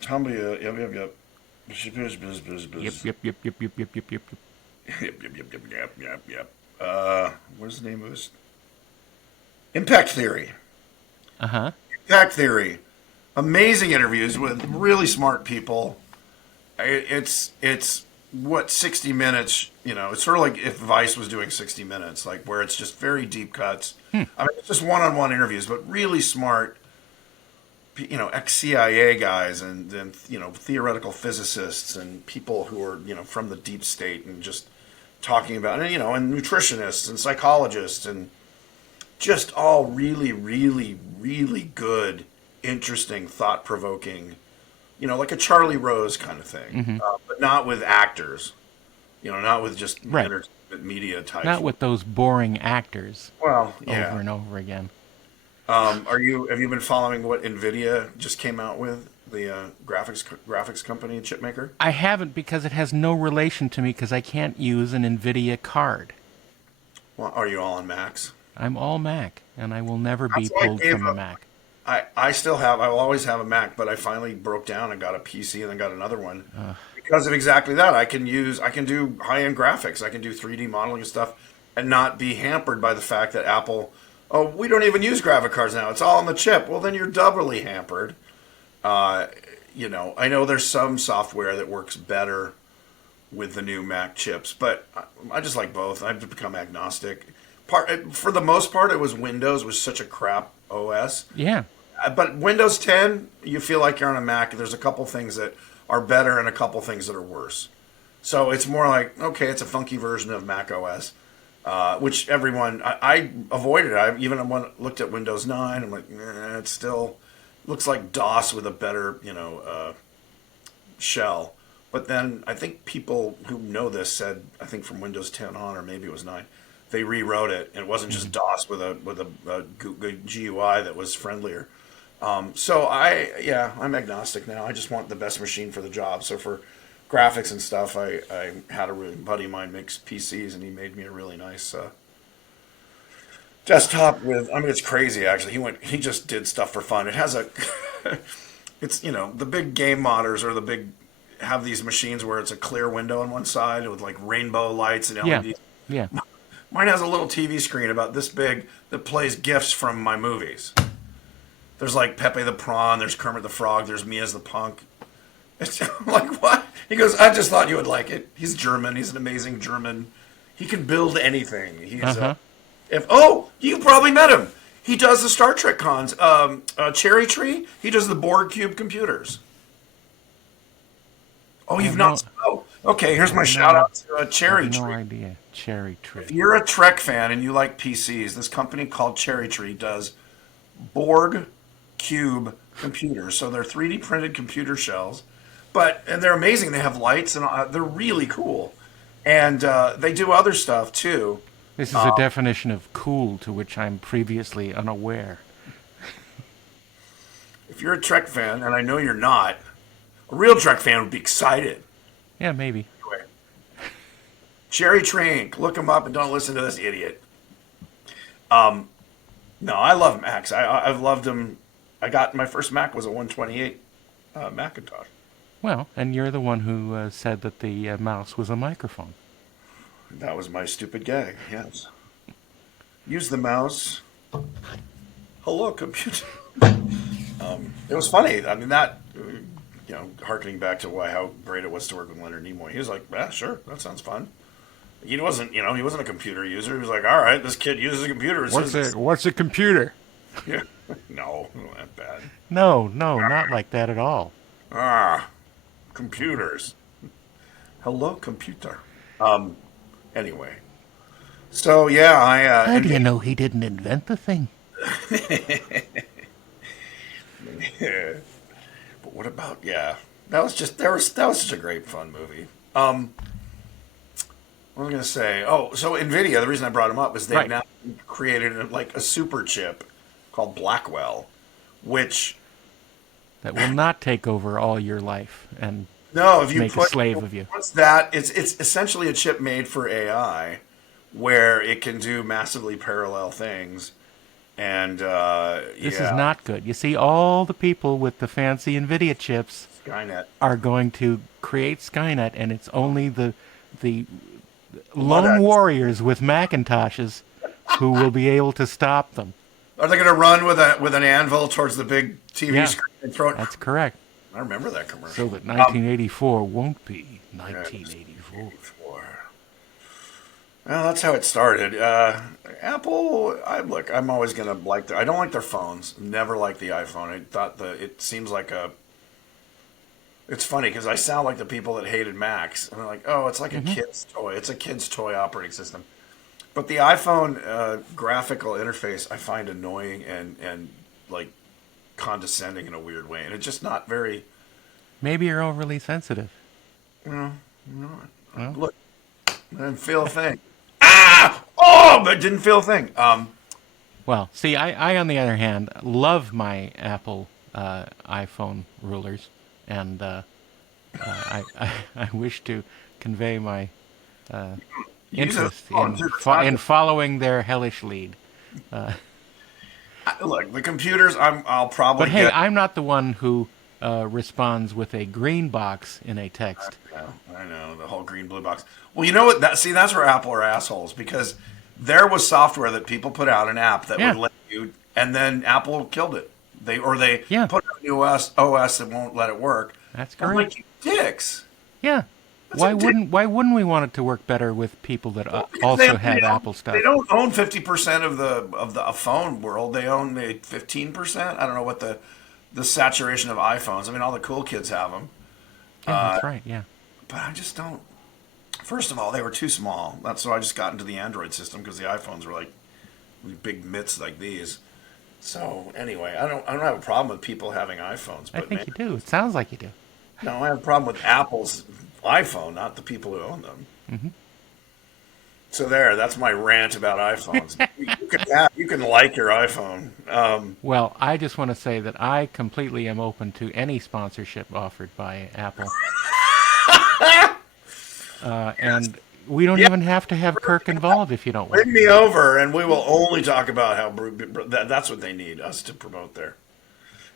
Tom Bilyeu. Yep. Yep. What's the name of his? Impact Theory. Uh-huh. Impact Theory. Amazing interviews with really smart people. It's what 60 minutes, it's sort of like if Vice was doing 60 Minutes, like where it's just very deep cuts. It's just one-on-one interviews, but really smart, ex-CIA guys and theoretical physicists and people who are, from the deep state and just talking about it, and nutritionists and psychologists and just all really, really, really good, interesting, thought-provoking, like a Charlie Rose kind of thing, but not with actors, not with just entertainment media types. Not with those boring actors. Well, yeah. Over and over again. Have you been following what NVIDIA just came out with, the graphics company, chip maker? I haven't because it has no relation to me because I can't use an NVIDIA card. Well, are you all on Macs? I'm all Mac, and I will never be That's why I pulled gave from a up. Mac. I will always have a Mac, but I finally broke down and got a PC and then got another one because of exactly that. I can do high-end graphics. I can do 3D modeling and stuff and not be hampered by the fact that Apple oh, we don't even use graphic cards now. It's all on the chip. Well, then you're doubly hampered. Uh, I know there's some software that works better with the new Mac chips, but I just like both. I've become agnostic. For the most part, it was Windows was such a crap OS. Yeah. But Windows 10, you feel like you're on a Mac. There's a couple things that are better and a couple things that are worse. So it's more like, okay, it's a funky version of Mac OS, which I avoided. I even looked at Windows 9. I'm like, it still looks like DOS with a better, shell. But then I think people who know this said, I think from Windows 10 on, or maybe it was 9, they rewrote it, and it wasn't just DOS with a good GUI that was friendlier. So I'm agnostic now. I just want the best machine for the job. So for graphics and stuff, I had a really buddy of mine makes PCs, and he made me a really nice desktop with. I mean, it's crazy actually. He just did stuff for fun. It has it's the big game modders or the big have these machines where it's a clear window on one side with like rainbow lights and LEDs. Yeah. Mine has a little TV screen about this big that plays GIFs from my movies. There's like Pepe the Prawn, there's Kermit the Frog, there's me as the punk. It's I'm like, what? He goes, I just thought you would like it. He's German. He's an amazing German. He can build anything. You probably met him. He does the Star Trek cons. Cherry Tree, he does the Borg Cube computers. Oh, you've not? Oh, okay, here's my shout out to Cherry Tree. No idea. Cherry Tree. If you're a Trek fan and you like PCs, this company called Cherry Tree does Borg Cube computers. So they're 3D printed computer shells, and they're amazing. They have lights and they're really cool, and they do other stuff too. This is a definition of cool to which I'm previously unaware. If you're a Trek fan, and I know you're not, a real Trek fan would be excited. Yeah, maybe. Anyway, Cherry Tree, look him up and don't listen to this idiot. No, I love Macs. I've loved them. I got my first Mac was a 128 Macintosh. Well, and you're the one who said that the mouse was a microphone. That was my stupid gag. Yes. Use the mouse. Hello, computer. It was funny. I mean, that harkening back to how great it was to work with Leonard Nimoy. He was like, "Yeah, sure, that sounds fun." He wasn't a computer user. He was like, "All right, this kid uses a computer." What's a computer? Yeah. No, not that bad. No, not like that at all. Computers. Hello, computer. Anyway. So yeah, How do you know he didn't invent the thing? But what about that was such a great fun movie. What was I going to say? Oh, so NVIDIA, the reason I brought them up is they've now created a super chip called Blackwell, which that will not take over all your life and make a slave of you. It's essentially a chip made for AI, where it can do massively parallel things. And this is not good. You see, all the people with the fancy NVIDIA chips Skynet are going to create Skynet, and it's only the lone warriors with Macintoshes who will be able to stop them. Are they going to run with an anvil towards the big TV screen and throw it? That's correct. I remember that commercial. So that 1984 won't be 1984. Well, that's how it started. Apple, I'm always going to like I don't like their phones. Never liked the iPhone. I thought it seems like it's funny because I sound like the people that hated Macs. And they're like, oh, it's like a kid's toy. It's a kid's toy operating system. But the iPhone graphical interface I find annoying and like condescending in a weird way. And it's just not very... Maybe you're overly sensitive. No, look, I didn't feel a thing. Oh, but didn't feel a thing. Well, see, I on the other hand, love my Apple iPhone rulers, and I wish to convey my interest in following their hellish lead. Look, the computers, I'll probably. But hey, I'm not the one who responds with a green box in a text. I know the whole green blue box. Well, you know what? That's where Apple are assholes because There was software that people put out, an app that Yeah. would let you, and then Apple killed it. They Yeah. put out a new OS that won't let it work. That's I'm great. like, you dicks. Yeah. That's a dick. Why wouldn't we want it to work better with people that Because also have Apple they stuff? don't own 50% of the phone world. They own 15%. I don't know what the saturation of iPhones. I mean, all the cool kids have them, Yeah, that's right. Yeah. but I just don't. First of all, they were too small. That's why I just got into the Android system because the iPhones were like big mitts like these. So anyway, I don't have a problem with people having iPhones, I but think man, you do. It sounds like you do. no, I have a problem with Apple's iPhone, not the people who own them. So that's my rant about iPhones. You can like your iPhone. Well, I just want to say that I completely am open to any sponsorship offered by Apple. And we don't Yeah, even have to have Kirk involved if you don't want. bring me over, and we will only talk about how that's what they need us to promote there.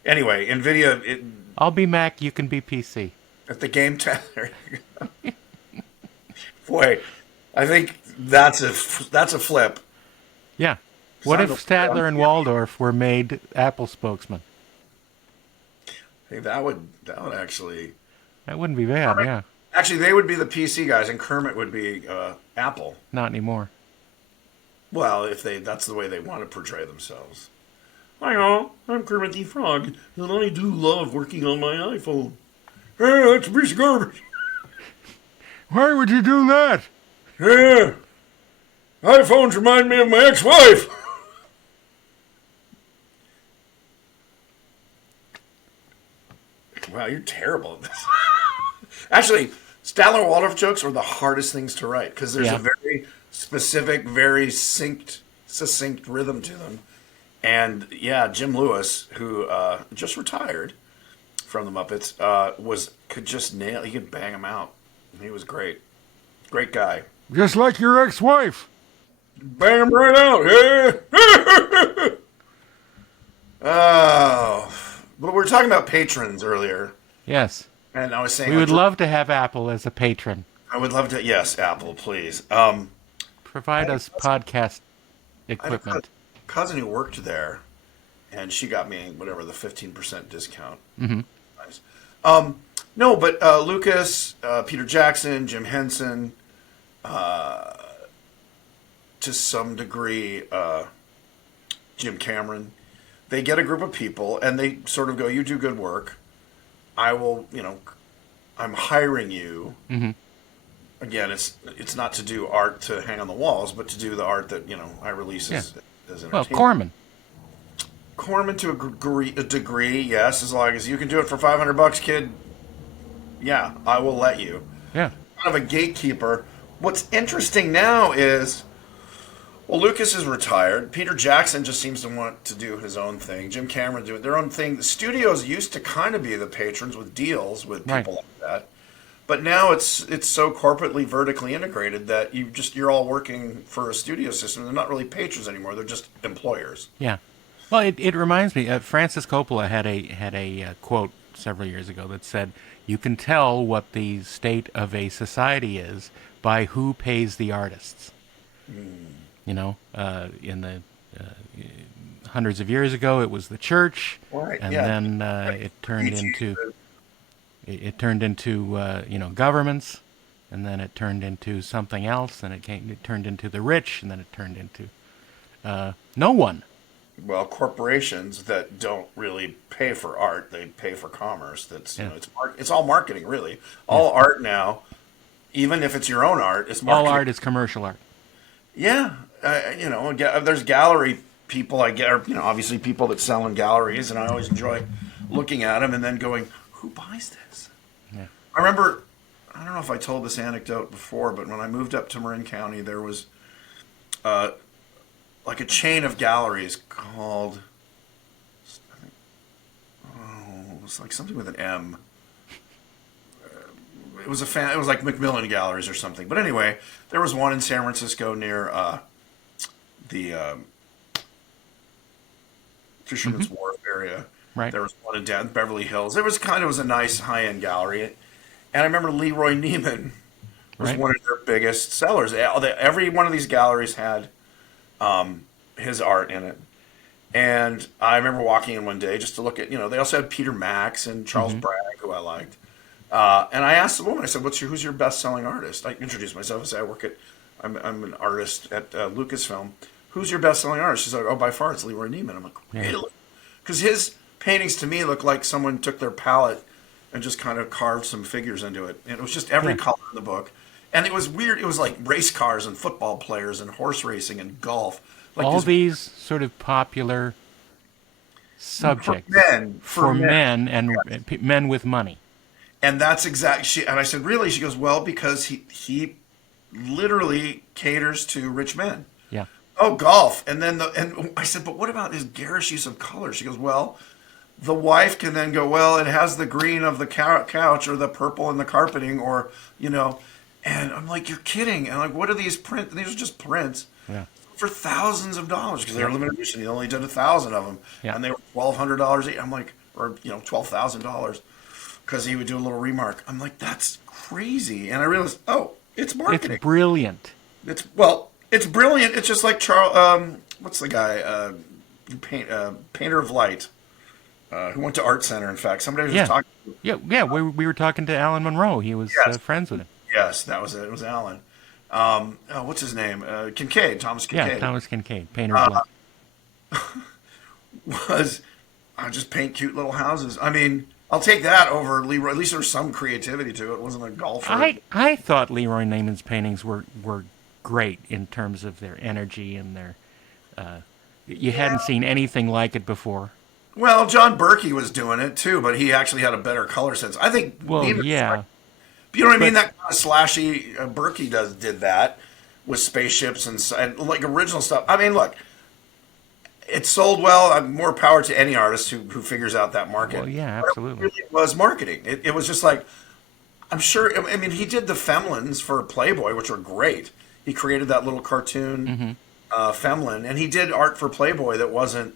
Anyway, Nvidia I'll be Mac, you can be PC. at the game time. Boy, I think that's a flip. Yeah. What if Sound- Statler and Waldorf were made Apple spokesman? Hey, that would actually. That wouldn't be bad, yeah. Actually, they would be the PC guys, and Kermit would be Apple. Not anymore. Well, if that's the way they want to portray themselves. Hi all, I'm Kermit the Frog, and I do love working on my iPhone. Hey, that's a piece of garbage. Why would you do that? Yeah, iPhones remind me of my ex-wife. Wow, you're terrible at this. Actually, Statler Waldorf jokes are the hardest things to write because there's Yeah. a very specific, very succinct rhythm to them. And yeah, Jim Lewis, who just retired from the Muppets, could just nail. He could bang them out. He was great, great guy. Just like your ex-wife. Bang them right out. Yeah. Oh, but we were talking about patrons earlier, Yes. and I was saying We would love to have Apple as a patron. I would love to. Yes, Apple, please. Provide us podcast I had a equipment. cousin who worked there, and she got me whatever the 15% discount. Nice. No, but Lucas, Peter Jackson, Jim Henson, to some degree, Jim Cameron. They get a group of people, and they sort of go, "You do good work. I will, I'm hiring you." Again, it's not to do art to hang on the walls, but to do the art that I release as Well, entertainment. Corman. Corman to a degree, yes, as long as you can do it for $500, kid. Yeah, I will let you. Yeah. Kind of a gatekeeper. What's interesting now is, well, Lucas is retired. Peter Jackson just seems to want to do his own thing. Jim Cameron doing their own thing. The studios used to kind of be the patrons with deals with people Right. like that. But now it's so corporately vertically integrated that you're all working for a studio system. They're not really patrons anymore. They're just employers. Yeah. Well, it reminds me. Francis Coppola had a quote several years ago that said, "You can tell what the state of a society is by who pays the artists." In the hundreds of years ago, it was the church, Right, and yeah. then it turned into governments, and then it turned into something else, and it turned into the rich, and then it turned into no one. Well, corporations that don't really pay for art, they pay for commerce. That's Yeah. it's all marketing, really. All art now, even if it's your own art, it's All marketing. art is commercial art. Yeah, there's gallery people. I get, obviously people that sell in galleries, and I always enjoy looking at them and then going, "Who buys this?" Yeah. I remember, I don't know if I told this anecdote before, but when I moved up to Marin County, there was like a chain of galleries called, it was like something with an M. It was like Macmillan Galleries or something. But anyway, there was one in San Francisco near the Fisherman's Wharf area. Right. There was one in Beverly Hills. It was a nice high-end gallery. And I remember Leroy Neiman was Right. one of their biggest sellers. Every one of these galleries had his art in it. And I remember walking in one day just to look at, they also had Peter Max and Charles Bragg, who I liked. And I asked the woman, I said, who's your best-selling artist? I introduced myself. I said, I'm an artist at Lucasfilm. Who's your best-selling artist? She's like, oh, by far, it's Leroy Neiman. I'm like, really? Because his paintings to me look like someone took their palette and just kind of carved some figures into it. And it was just every color in the book. And it was weird. It was like race cars and football players and horse racing and golf. Like all these sort of popular subjects for men and men with money. And that's exactly. And I said, really? She goes, well, because he literally caters to rich men. Yeah. Oh, golf. And I said, but what about his garish use of color? She goes, well, the wife can then go, well, it has the green of the couch or the purple in the carpeting, or And I'm like, you're kidding. And I'm like, what are these prints? These are just prints. Yeah. For thousands of dollars, because they were limited edition. He only did 1,000 of them, and they were $1,200 each. I'm like, or $12,000, because he would do a little remark. I'm like, that's crazy, and I realized, oh, it's marketing. It's brilliant. It's brilliant. It's just like Charles. What's the guy? Painter of Light, who went to Art Center. In fact, somebody was just talking. Yeah. We were talking to Alan Monroe. He was friends with him. Yes, that was it. It was Alan. What's his name? Kincaid, Thomas Kincaid. Yeah, Thomas Kincaid, painter of light. Was just paint cute little houses. I mean, I'll take that over Leroy. At least there was some creativity to it. It wasn't a golfer. I thought Leroy Neiman's paintings were great in terms of their energy and their. You hadn't seen anything like it before. Well, John Berkey was doing it too, but he actually had a better color sense. I think. Well, yeah. You know what I mean? That kind of slashy Berkey did that with spaceships and like original stuff. I mean, look, it sold well. More power to any artist who figures out that market. Well, yeah, absolutely. But it really was marketing. It was just like, I'm sure. I mean, he did the Femlins for Playboy, which were great. He created that little cartoon Femlin, and he did art for Playboy that wasn't.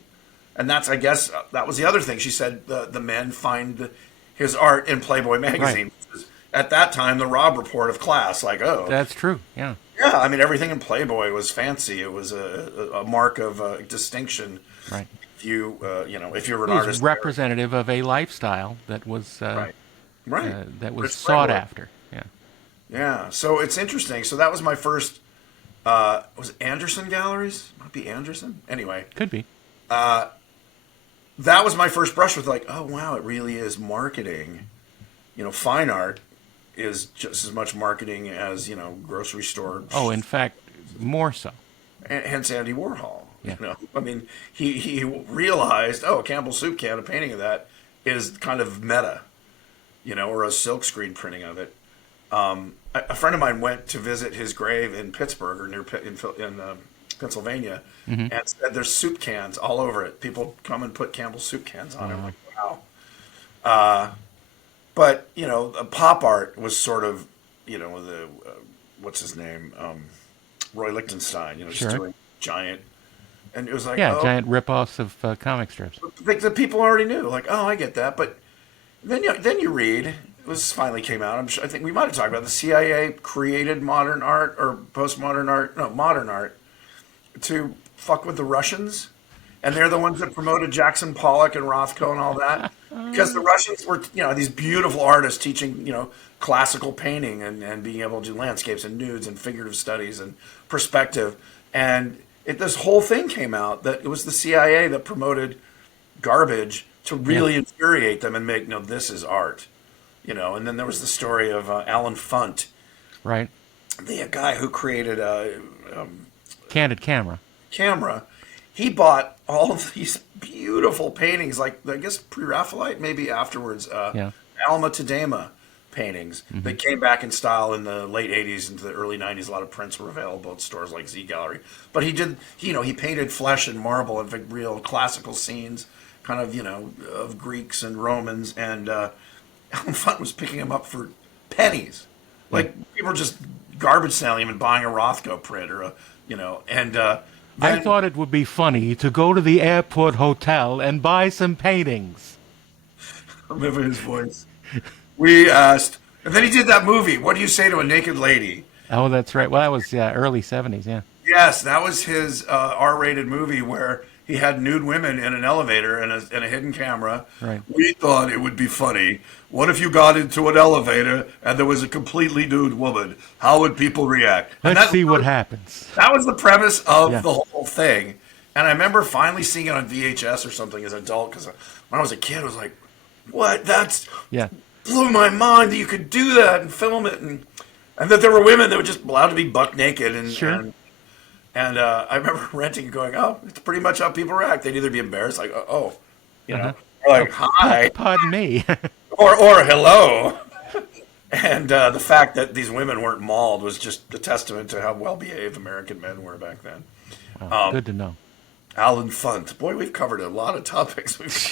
And that's, I guess, that was the other thing. She said the men find his art in Playboy magazine. Right. At that time, the Robb Report of class, like, oh. That's true, yeah. Yeah, I mean, everything in Playboy was fancy. It was a mark of distinction. Right. If you, if you were an artist. It artist. was representative of a lifestyle that was right. That was sought after. Yeah. Yeah, so it's interesting. So that was my first, was it Anderson Galleries? Might be Anderson? Anyway. Could be. That was my first brush with like, oh, wow, it really is marketing. Fine art is just as much marketing as, grocery store. Oh, in fact, more so. And hence Andy Warhol. Yeah. I mean, he realized, a Campbell soup can, a painting of that is kind of meta, or a silkscreen printing of it. A friend of mine went to visit his grave in Pittsburgh or near in Pennsylvania, and said there's soup cans all over it. People come and put Campbell soup cans on it. I'm like, wow. But, pop art was sort of, what's his name? Roy Lichtenstein, just doing giant. And it was like, giant rip-offs of comic strips. The people already knew, like, oh, I get that. But then you read, this finally came out, I think we might have talked about the CIA created modern art or postmodern art, no, modern art, to fuck with the Russians. And they're the ones that promoted Jackson Pollock and Rothko and all that. Because the Russians were, these beautiful artists teaching, classical painting and being able to do landscapes and nudes and figurative studies and perspective. And this whole thing came out that it was the CIA that promoted garbage to really infuriate them and make, this is art. And then there was the story of Alan Funt. Right. The guy who created Candid Camera. He bought all of these beautiful paintings, like I guess pre-Raphaelite, maybe afterwards. Alma Tadema paintings that came back in style in the late '80s into the early '90s. A lot of prints were available at stores like Z Gallery. But he did, he painted flesh and marble and real classical scenes, kind of of Greeks and Romans. And Alan Funt was picking them up for pennies. Like people were just garbage selling him and buying a Rothko print or I thought it would be funny to go to the airport hotel and buy some paintings. I remember his voice. We asked, and then he did that movie, What Do You Say to a Naked Lady? Oh, that's right. Well, that was early 70s, yeah. Yes, that was his R-rated movie where he had nude women in an elevator and a hidden camera. Right. We thought it would be funny. What if you got into an elevator and there was a completely nude woman? How would people react? And Let's see what happens. that was the premise of Yeah. the whole thing. And I remember finally seeing it on VHS or something as an adult because when I was a kid, I was like, "What? That's Yeah. blew my mind that you could do that and film it, and that there were women that were just allowed to be buck naked and Sure. and I remember renting and going, oh, it's pretty much how people react. They'd either be embarrassed, like, oh, or like, hi, Pardon me. or hello. And the fact that these women weren't mauled was just a testament to how well-behaved American men were back then. Wow, good to know. Alan Funt. Boy, we've covered a lot of topics. We've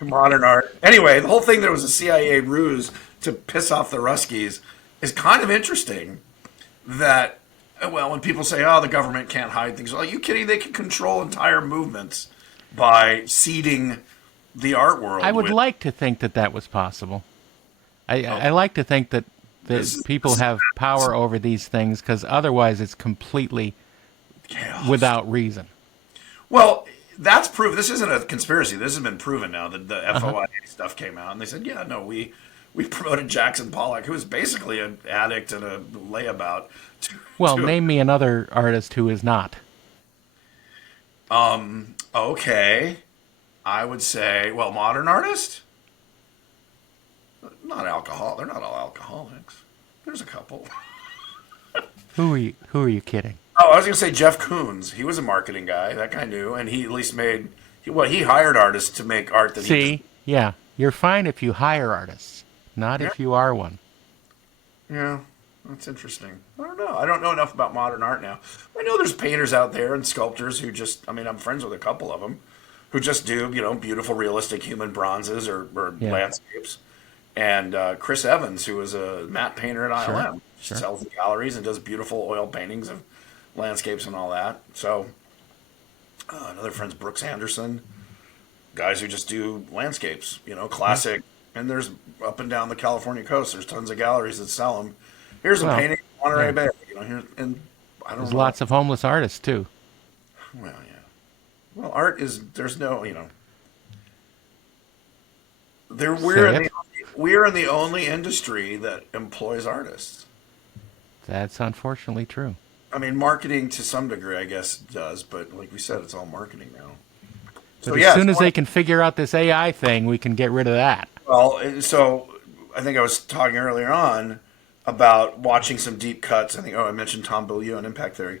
got modern art. Anyway, the whole thing that was a CIA ruse to piss off the Ruskies is kind of interesting. That, well, when people say, oh, the government can't hide things, well, are you kidding? They can control entire movements by seeding the art world. I would with like to think that that was possible. I like to think that people have power over these things because otherwise it's completely chaos. without reason. Well, that's proven. This isn't a conspiracy. This has been proven now that the FOIA stuff came out, and they said, yeah, no, we promoted Jackson Pollock, who was basically an addict and a layabout. Well, name me another artist who is not. Okay, I would say, well, modern artist, not alcohol. They're not all alcoholics. There's a couple. Who are you kidding? Oh, I was gonna say Jeff Koons. He was a marketing guy. That guy knew, and he at least made. He hired artists to make art that he. See, yeah, you're fine if you hire artists, not if you are one. Yeah, that's interesting. I don't know. I don't know enough about modern art now. I know there's painters out there and sculptors who just. I mean, I'm friends with a couple of them, who just do beautiful, realistic human bronzes or landscapes. And Chris Evans, who is a matte painter at ILM, sells in galleries and does beautiful oil paintings of landscapes and all that. So another friend's Brooks Anderson, guys who just do landscapes, classic. And there's up and down the California coast, there's tons of galleries that sell them. Here's a painting of Monterey Bay, here, and I don't There's know. lots of homeless artists too. Well, yeah. Well, art is there's no, we're in the only industry that employs artists. That's unfortunately true. I mean, marketing to some degree, I guess, does, but like we said, it's all marketing now. But as soon as they can figure out this AI thing, we can get rid of that. Well, so I think I was talking earlier on about watching some deep cuts. I think, I mentioned Tom Beaulieu on Impact Theory.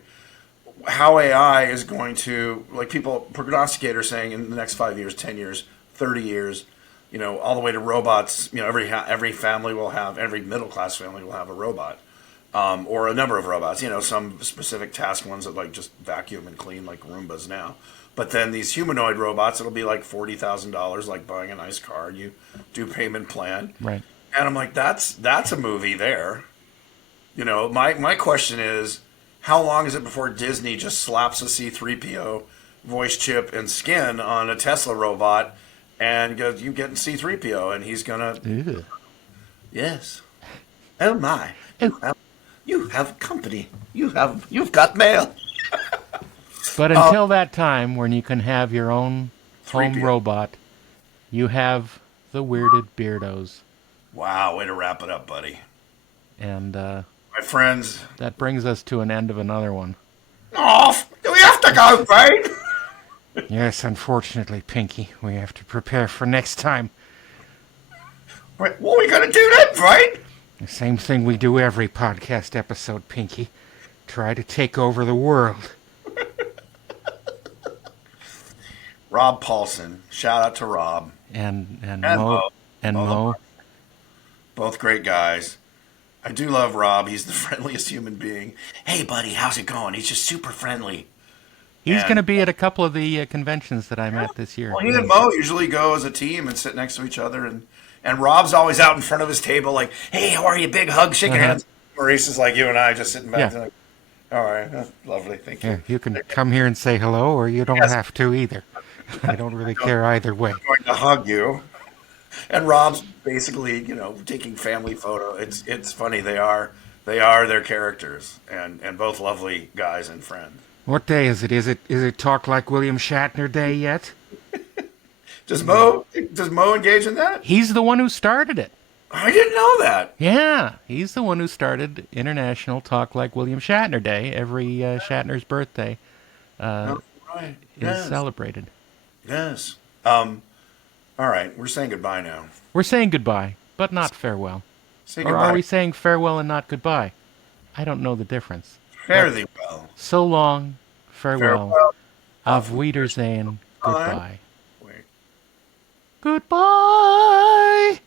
How AI is going to, like prognosticators saying in the next 5 years, 10 years, 30 years, all the way to robots. Every family will have, every middle class family will have a robot. Or a number of robots, some specific task ones that like just vacuum and clean like Roombas now. But then these humanoid robots, it'll be like $40,000, like buying a nice car. You do payment plan. Right. And I'm like, that's a movie there. My question is, how long is it before Disney just slaps a C-3PO voice chip and skin on a Tesla robot and goes, you getting C-3PO? And he's going to, yes. Oh my. You have company. You've got mail. But until that time, when you can have your own home 3PO. robot, you have the weirded Beardos. Wow, way to wrap it up, buddy. And My friends. that brings us to an end of another one. Oh, do we have to go, right? Yes, unfortunately, Pinky, we have to prepare for next time. What are we gonna do then, right? The same thing we do every podcast episode, Pinky. Try to take over the world. Rob Paulson. Shout out to Rob. And Mo. Mo. Both great guys. I do love Rob. He's the friendliest human being. Hey, buddy, how's it going? He's just super friendly. He's going to be at a couple of the conventions that I'm at this year. Well, he and Mo usually go as a team and sit next to each other. And Rob's always out in front of his table like, hey, how are you? Big hug, shaking hands. Maurice is like you and I just sitting back there like, all right, that's lovely. Thank you. Yeah, you can come here and say hello, or you don't have to either. I don't really care either way. I'm going to hug you. And Rob's basically, taking family photo. It's funny. They're They are their characters, and both lovely guys and friends. What day is it? Is it Talk Like William Shatner Day yet? Does Mo engage in that? He's the one who started it. I didn't know that. Yeah, he's the one who started International Talk Like William Shatner Day. Every Shatner's birthday Oh, right. is Yes. celebrated. Yes. All right. We're saying goodbye now. We're saying goodbye, but not farewell. Say Or goodbye. are we saying farewell and not goodbye? I don't know the difference. Fare thee well. So long, farewell, Farewell. auf Wiedersehen, goodbye. Wait. Goodbye!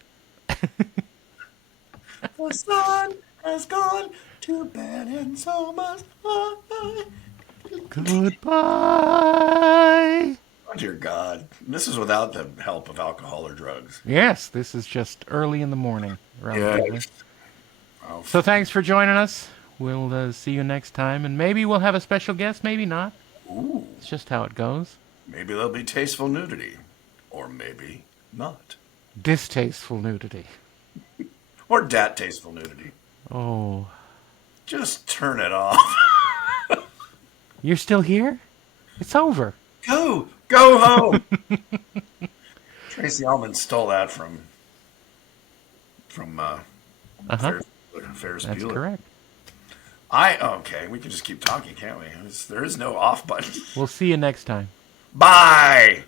The sun has gone to bed, and so must I. Goodbye! Oh, dear God. This is without the help of alcohol or drugs. Yes, this is just early in the morning, relatively. Yes. Oh, So thanks for joining us. We'll see you next time, and maybe we'll have a special guest, maybe not. ooh. It's just how it goes. Maybe there'll be tasteful nudity. Or maybe not. Distasteful nudity. Or dat tasteful nudity. Oh. Just turn it off. You're still here? It's over. Go home. Tracy Ullman stole that from Uh-huh. Ferris That's Bueller. correct. Okay, we can just keep talking, can't we? There is no off button. We'll see you next time. Bye.